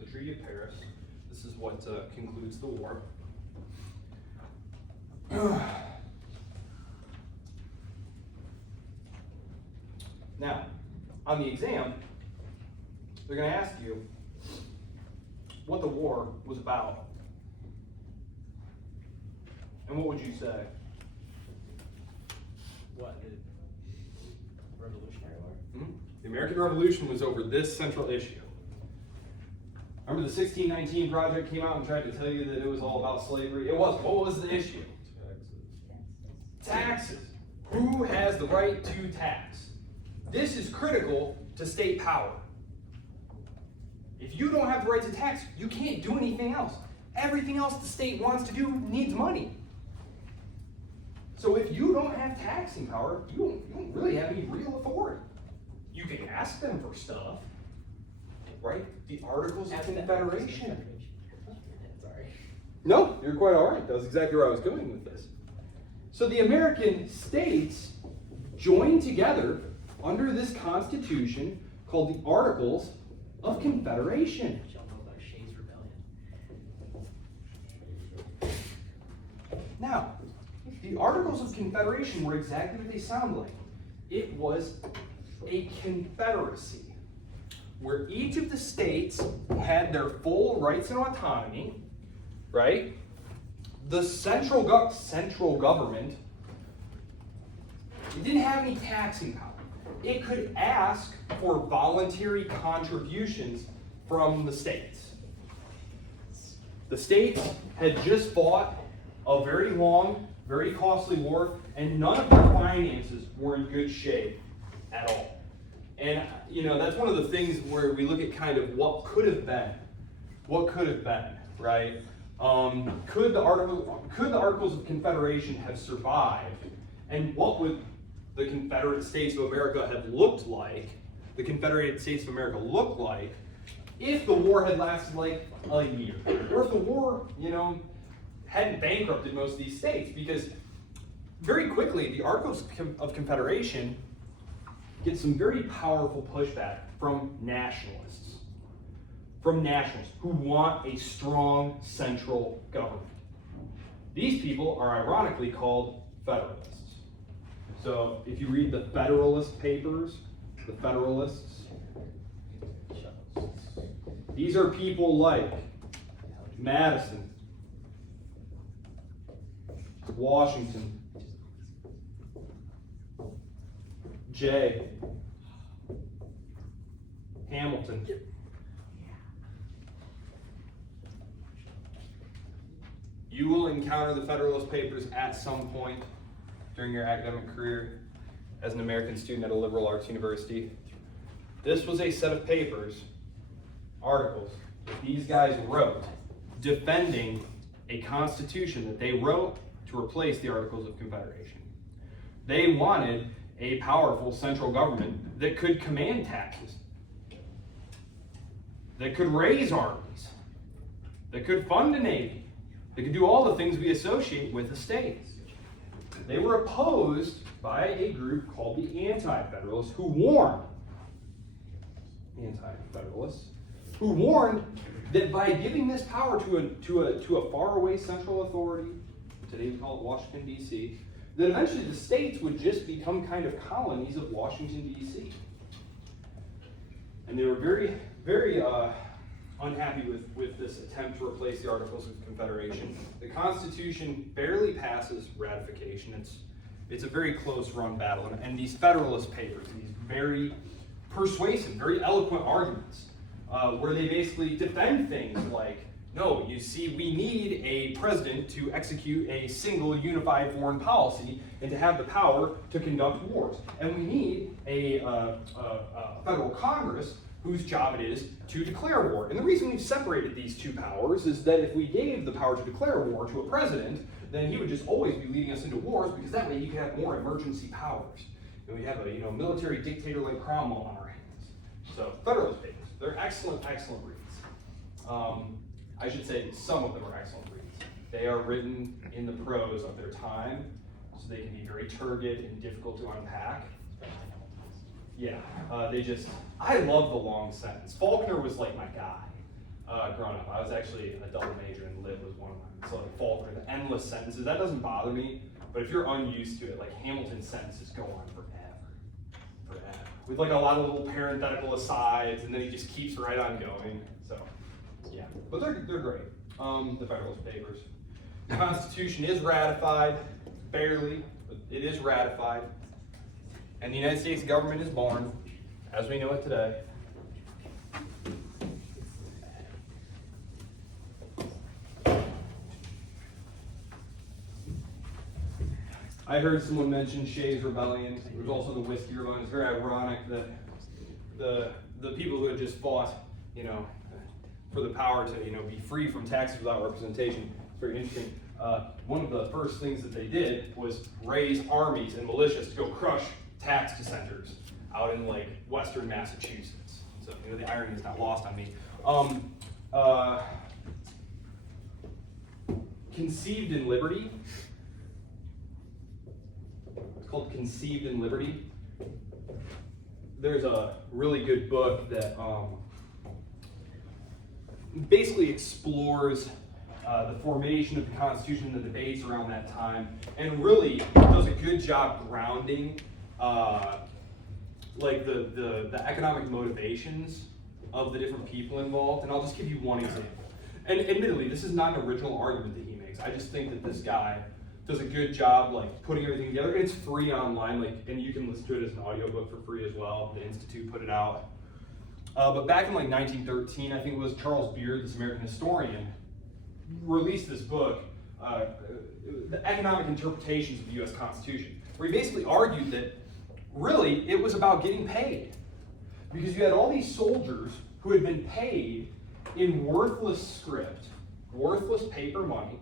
The Treaty of Paris. This is what concludes the war. Now, on the exam, they're going to ask you what the war was about. And what would you say? What, the Revolutionary War? Mm-hmm. The American Revolution was over this central issue. Remember the 1619 Project came out and tried to tell you that it was all about slavery? It wasn't. What was the issue? Taxes. Who has the right to tax? This is critical to state power. If you don't have the right to tax, you can't do anything else. Everything else the state wants to do needs money. So if you don't have taxing power, you don't really have any real authority. You can ask them for stuff, right? The Articles of Confederation. Sorry. No, you're quite all right. That was exactly where I was going with this. So the American states joined together under this Constitution called the Articles of Confederation. Y'all know about Shays' Rebellion. Now, the Articles of Confederation were exactly what they sound like. It was a confederacy where each of the states had their full rights and autonomy, right? The central government, it didn't have any taxing power. it could ask for voluntary contributions from the states. The states had just fought a very long, very costly war, and none of their finances were in good shape at all. And that's one of the things where we look at kind of what could have been. What could have been, right? Could the Articles of Confederation have survived? And what would the Confederate States of America have looked like, the Confederated States of America look like, if the war had lasted like a year? Or if the war, hadn't bankrupted most of these states? Because very quickly, the Articles of Confederation get some very powerful pushback from nationalists. From nationalists who want a strong central government. These people are ironically called Federalists. So if you read the Federalist Papers, the Federalists, these are people like Madison, Washington, Jay, Hamilton. You will encounter the Federalist Papers at some point during your academic career as an American student at a liberal arts university. This was a set of papers, articles, that these guys wrote defending a constitution that they wrote to replace the Articles of Confederation. They wanted a powerful central government that could command taxes, that could raise armies, that could fund a navy, that could do all the things we associate with a state. They were opposed by a group called the Anti-Federalists, who warned that by giving this power to a faraway central authority, today we call it Washington, D.C., that eventually the states would just become kind of colonies of Washington, D.C. And they were very, very unhappy with this attempt to replace the Articles of Confederation. The Constitution barely passes ratification. It's a very close run battle. And these Federalist Papers, these very persuasive, very eloquent arguments, where they basically defend things like, no, you see, we need a president to execute a single unified foreign policy and to have the power to conduct wars. And we need a federal Congress whose job it is to declare war. And the reason we've separated these two powers is that if we gave the power to declare war to a president, then he would just always be leading us into wars, because that way he could have more emergency powers. And we have a military dictator like Cromwell on our hands. So Federalist Papers, they're excellent, excellent reads. I should say some of them are excellent reads. They are written in the prose of their time, so they can be very turgid and difficult to unpack. Yeah, I love the long sentence. Faulkner was like my guy growing up. I was actually a double major, and lit was one of mine. So like Faulkner, the endless sentences, that doesn't bother me, but if you're unused to it, like Hamilton's sentences go on forever. With like a lot of little parenthetical asides, and then he just keeps right on going, so. Yeah, but they're great. The Federalist Papers. The Constitution is ratified, barely, but it is ratified. And the United States government is born, as we know it today. I heard someone mention Shays' Rebellion. There was also the Whiskey Rebellion. It's very ironic that the people who had just fought, for the power to, be free from taxes without representation. It's very interesting. One of the first things that they did was raise armies and militias to go crush tax dissenters out in like western Massachusetts. So the irony is not lost on me. Conceived in Liberty. It's called Conceived in Liberty. There's a really good book that basically explores the formation of the Constitution, the debates around that time, and really does a good job grounding like the economic motivations of the different people involved. And I'll just give you one example. And admittedly, this is not an original argument that he makes. I just think that this guy does a good job like putting everything together. It's free online, like, and you can listen to it as an audiobook for free as well. The Institute put it out. But back in like 1913, I think it was, Charles Beard, this American historian, released this book, The Economic Interpretations of the U.S. Constitution, where he basically argued that really it was about getting paid. Because you had all these soldiers who had been paid in worthless script, worthless paper money.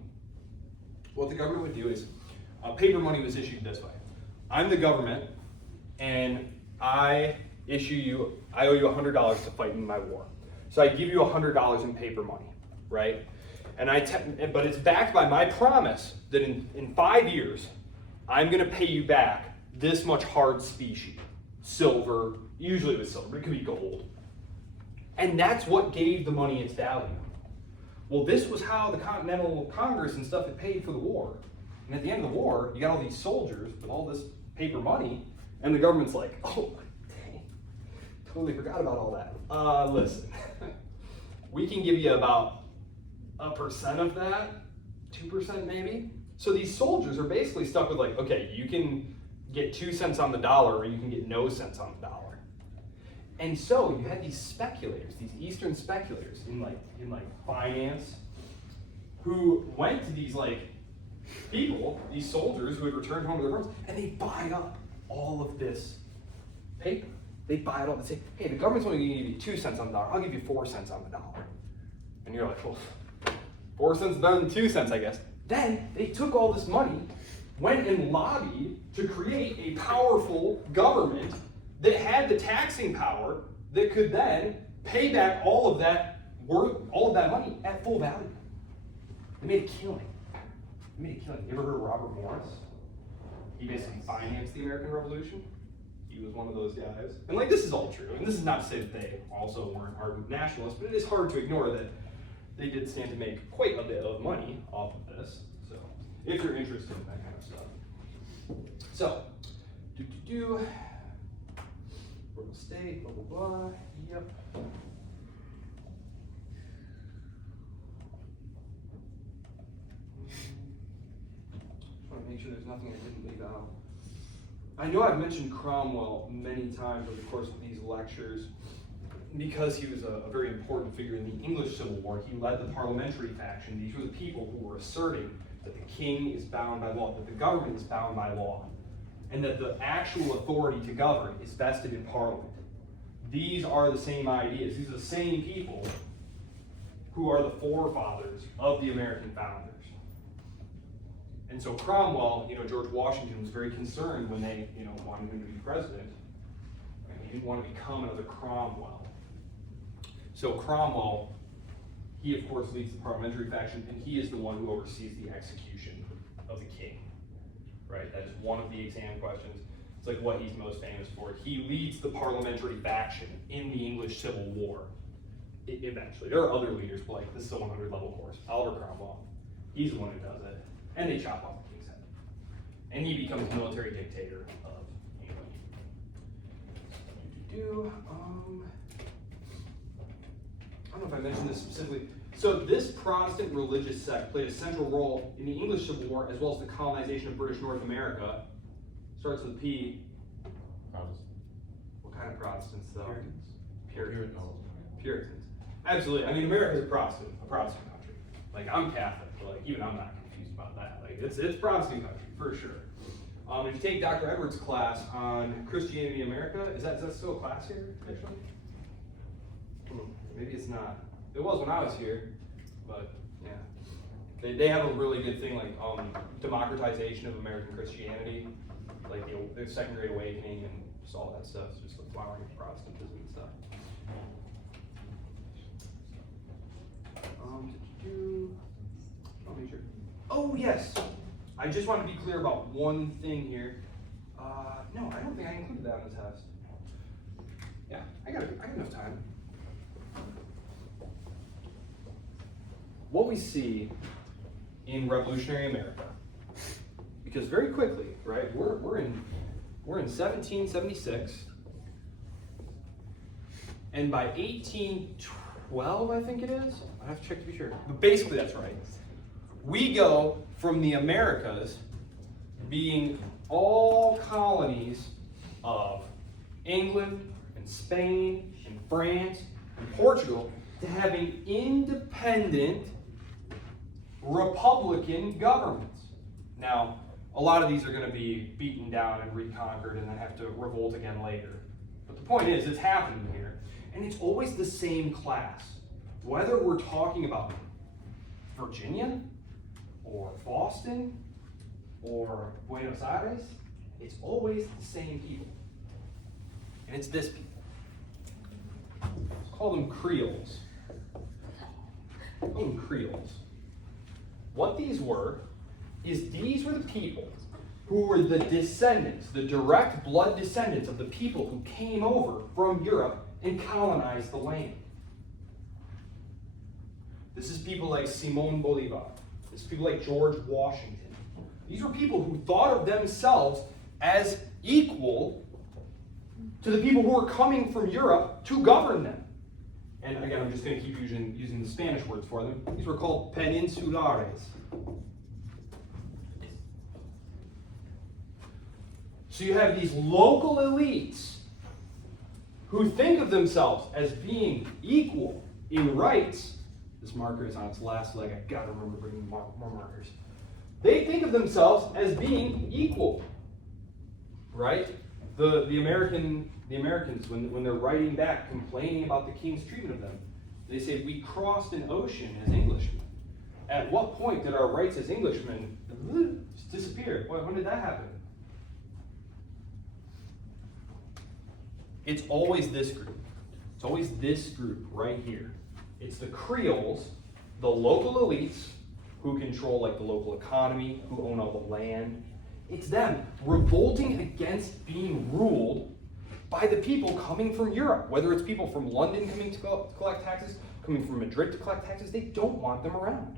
What the government would do is, paper money was issued this way. I'm the government, and I owe you $100 to fight in my war. So I give you $100 in paper money, right? And but it's backed by my promise that in 5 years, I'm gonna pay you back this much hard specie, silver, usually it was silver, but it could be gold. And that's what gave the money its value. Well, this was how the Continental Congress and stuff had paid for the war. And at the end of the war, you got all these soldiers with all this paper money, and the government's like, oh, dang, totally forgot about all that. Listen, we can give you about 1% of that, 2% maybe. So these soldiers are basically stuck with like, okay, you can get 2 cents on the dollar, or you can get no cents on the dollar. And so you had these speculators, these Eastern speculators in like finance, who went to these like people, these soldiers who had returned home to their homes, and they buy up all of this paper. They buy it all. They say, hey, the government's only going to give you 2 cents on the dollar. I'll give you 4 cents on the dollar. And you're like, well, 4 cents better than 2 cents, I guess. Then they took all this money, went and lobbied to create a powerful government that had the taxing power that could then pay back all of that money at full value. They made a killing. You ever heard of Robert Morris? He basically financed the American Revolution. He was one of those guys. And like, this is all true. And this is not to say that they also weren't ardent nationalists, but it is hard to ignore that they did stand to make quite a bit of money off of this. So, if you're interested in that kind of stuff. So, Florida State, blah, blah, blah, yep. Just want to make sure there's nothing I didn't leave out. I know I've mentioned Cromwell many times over the course of these lectures because he was a very important figure in the English Civil War. He led the parliamentary faction. These were the people who were asserting that the king is bound by law, that the government is bound by law, and that the actual authority to govern is vested in Parliament. These are the same ideas. These are the same people who are the forefathers of the American founders. And so Cromwell, George Washington was very concerned when they, wanted him to be president. And he didn't want to become another Cromwell. So Cromwell, he of course leads the parliamentary faction, and he is the one who oversees the execution of the king. Right? That is one of the exam questions. It's like what he's most famous for. He leads the parliamentary faction in the English Civil War. Eventually. There are other leaders, but like this is a 100 level course. Oliver Cromwell. He's the one who does it. And they chop off the king's head. And he becomes military dictator of England. I don't know if I mentioned this specifically. So this Protestant religious sect played a central role in the English Civil War as well as the colonization of British North America. Starts with P. Protestant. What kind of Protestants though? Puritans. Puritans. Absolutely. I mean, America is a Protestant country. Like, I'm Catholic, but like even I'm not confused about that. Like it's Protestant country for sure. If you take Dr. Edwards' class on Christianity in America, is that still a class here actually? Maybe it's not. It was when I was here, but yeah. They have a really good thing like democratization of American Christianity, like the Second Great Awakening and just all that stuff. It's just the flowering of Protestantism and stuff. I'll make sure. Oh yes, I just want to be clear about one thing here. No, I don't think I included that in the test. Yeah, I got enough time. What we see in revolutionary America, because very quickly, right, we're in 1776, and by 1812, I think it is. I have to check to be sure, but basically that's right. We go from the Americas being all colonies of England and Spain and France and Portugal to having independent republican governments. Now, a lot of these are going to be beaten down and reconquered and then have to revolt again later. But the point is, it's happening here. And it's always the same class. Whether we're talking about Virginia or Boston or Buenos Aires, it's always the same people. And it's this people. Let's call them Creoles. Call them Creoles. What these were is these were the people who were the descendants, the direct blood descendants of the people who came over from Europe and colonized the land. This is people like Simón Bolívar. This is people like George Washington. These were people who thought of themselves as equal to the people who were coming from Europe to govern them. And again, I'm just going to keep using the Spanish words for them. These were called peninsulares. So you have these local elites who think of themselves as being equal in rights. This marker is on its last leg. I've got to remember bringing more markers. They think of themselves as being equal, right? The Americans, when they're writing back complaining about the king's treatment of them, they say, we crossed an ocean as Englishmen. At what point did our rights as Englishmen disappear? When did that happen? It's always this group. It's always this group right here. It's the Creoles, the local elites who control like the local economy, who own all the land. It's them revolting against being ruled by the people coming from Europe. Whether it's people from London coming to collect taxes, coming from Madrid to collect taxes, they don't want them around.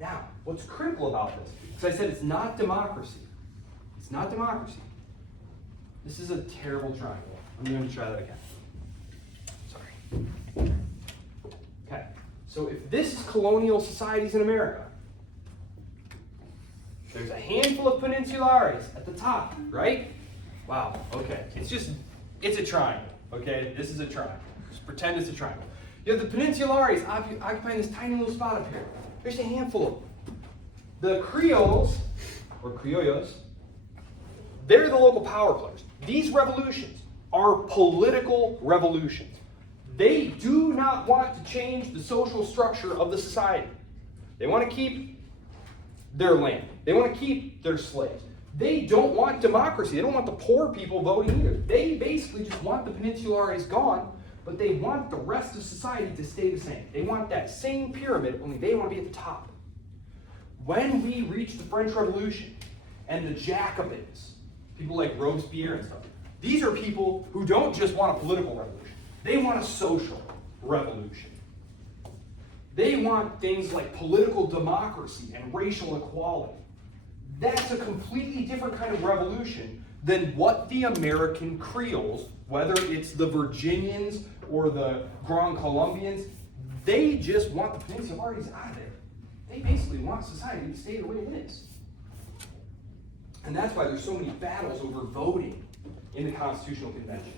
Now, what's critical about this, because I said it's not democracy. It's not democracy. This is a terrible triangle. I'm going to try that again. Sorry. Okay, so if this is colonial societies in America, there's a handful of peninsulares at the top, right? Wow, okay. It's a triangle, okay? This is a triangle. Just pretend it's a triangle. You have the peninsulares occupying this tiny little spot up here. There's a handful of them. The Creoles, or Criollos, they're the local power players. These revolutions are political revolutions. They do not want to change the social structure of the society. They want to keep their land. They want to keep their slaves. They don't want democracy. They don't want the poor people voting either. They basically just want the peninsulares gone, but they want the rest of society to stay the same. They want that same pyramid, only they want to be at the top. When we reach the French Revolution and the Jacobins, people like Robespierre and stuff, these are people who don't just want a political revolution. They want a social revolution. They want things like political democracy and racial equality. That's a completely different kind of revolution than what the American Creoles, whether it's the Virginians or the Grand Colombians, they just want the peninsulares out of there. They basically want society to stay the way it is. And that's why there's so many battles over voting in the Constitutional Convention.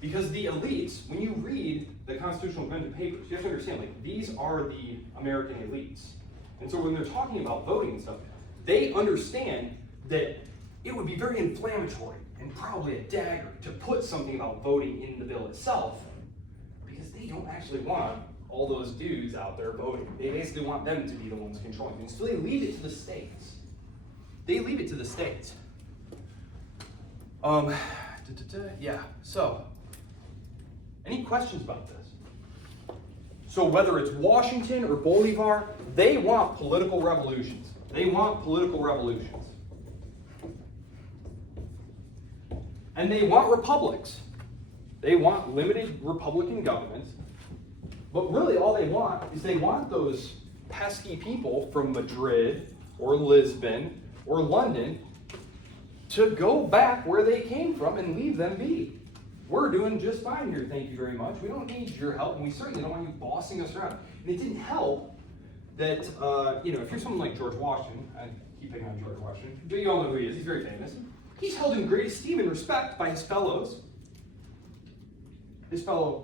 Because the elites, when you read the Constitutional Convention papers, you have to understand, like, these are the American elites. And so when they're talking about voting and stuff, they understand that it would be very inflammatory and probably a dagger to put something about voting in the bill itself, because they don't actually want all those dudes out there voting. They basically want them to be the ones controlling things. So they leave it to the states. They leave it to the states. Yeah, so, any questions about this? So whether it's Washington or Bolivar, they want political revolutions. They want political revolutions. And they want republics. They want limited republican governments. But really all they want is they want those pesky people from Madrid or Lisbon or London to go back where they came from and leave them be. We're doing just fine here, thank you very much. We don't need your help, and we certainly don't want you bossing us around. And it didn't help that, you know, if you're someone like George Washington, I keep picking on George Washington, but you all know who he is, he's very famous. He's held in great esteem and respect by his fellow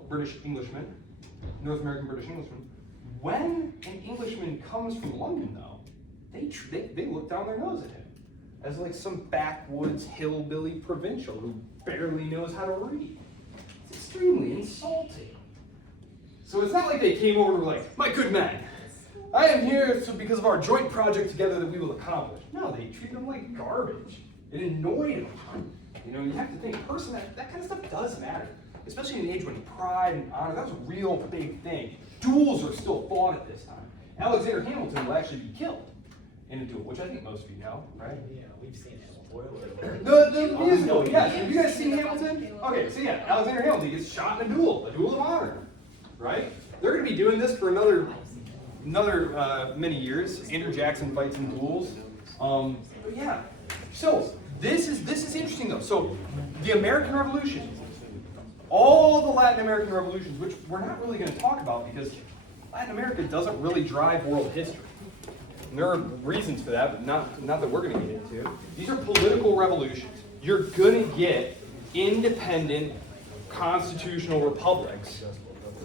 British Englishmen, North American British Englishmen. When an Englishman comes from London, though, they look down their nose at him as like some backwoods hillbilly provincial who barely knows how to read. It's extremely insulting. So it's not like they came over and were like, my good men, I am here because of our joint project together that we will accomplish. No, they treated them like garbage. It annoyed them. You know, you have to think, that kind of stuff does matter. Especially in an age when pride and honor, that was a real big thing. Duels are still fought at this time. Alexander Hamilton will actually be killed in a duel, which I think most of you know, right? Yeah, we've seen it. Spoiler alert. The musical, yes. Have you guys seen Hamilton? Okay, so yeah, Alexander Hamilton gets shot in a duel of honor, right? They're going to be doing this for another many years. Andrew Jackson fights in duels. But yeah, so this is interesting though. So the American Revolution, all the Latin American revolutions, which we're not really going to talk about because Latin America doesn't really drive world history. And there are reasons for that, but not that we're going to get into. These are political revolutions. You're going to get independent constitutional republics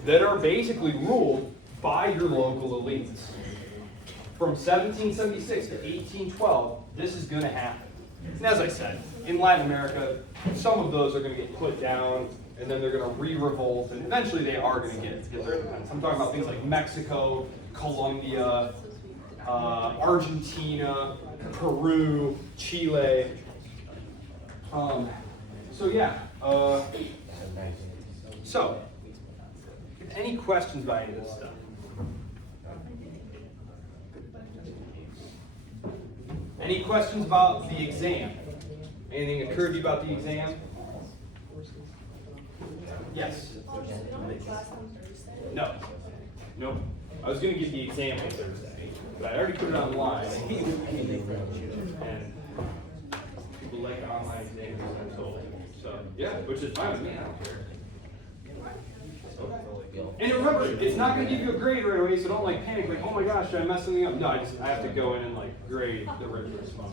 that are basically ruled by your local elites. From 1776 to 1812, this is going to happen. And as I said, in Latin America, some of those are going to get put down, and then they're going to re-revolt, and eventually they are going to get their independence. I'm talking about things like Mexico, Colombia, Argentina, Peru, Chile. So yeah. So, any questions about any of this stuff? Any questions about the exam? Anything occurred to you about the exam? Yes. No. Nope. I was going to get the exam on Thursday, but I already put it online. And people like online exams, I'm told. So, yeah, which is fine with me. I don't care. And remember, it's not going to give you a grade right away, so don't like panic, like, oh my gosh, did I mess something up? No, I have to go in and like grade the regular response.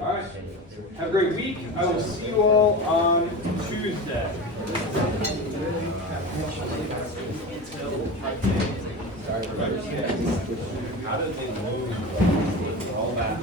All right. Have a great week. I will see you all on Tuesday. How did they move all that?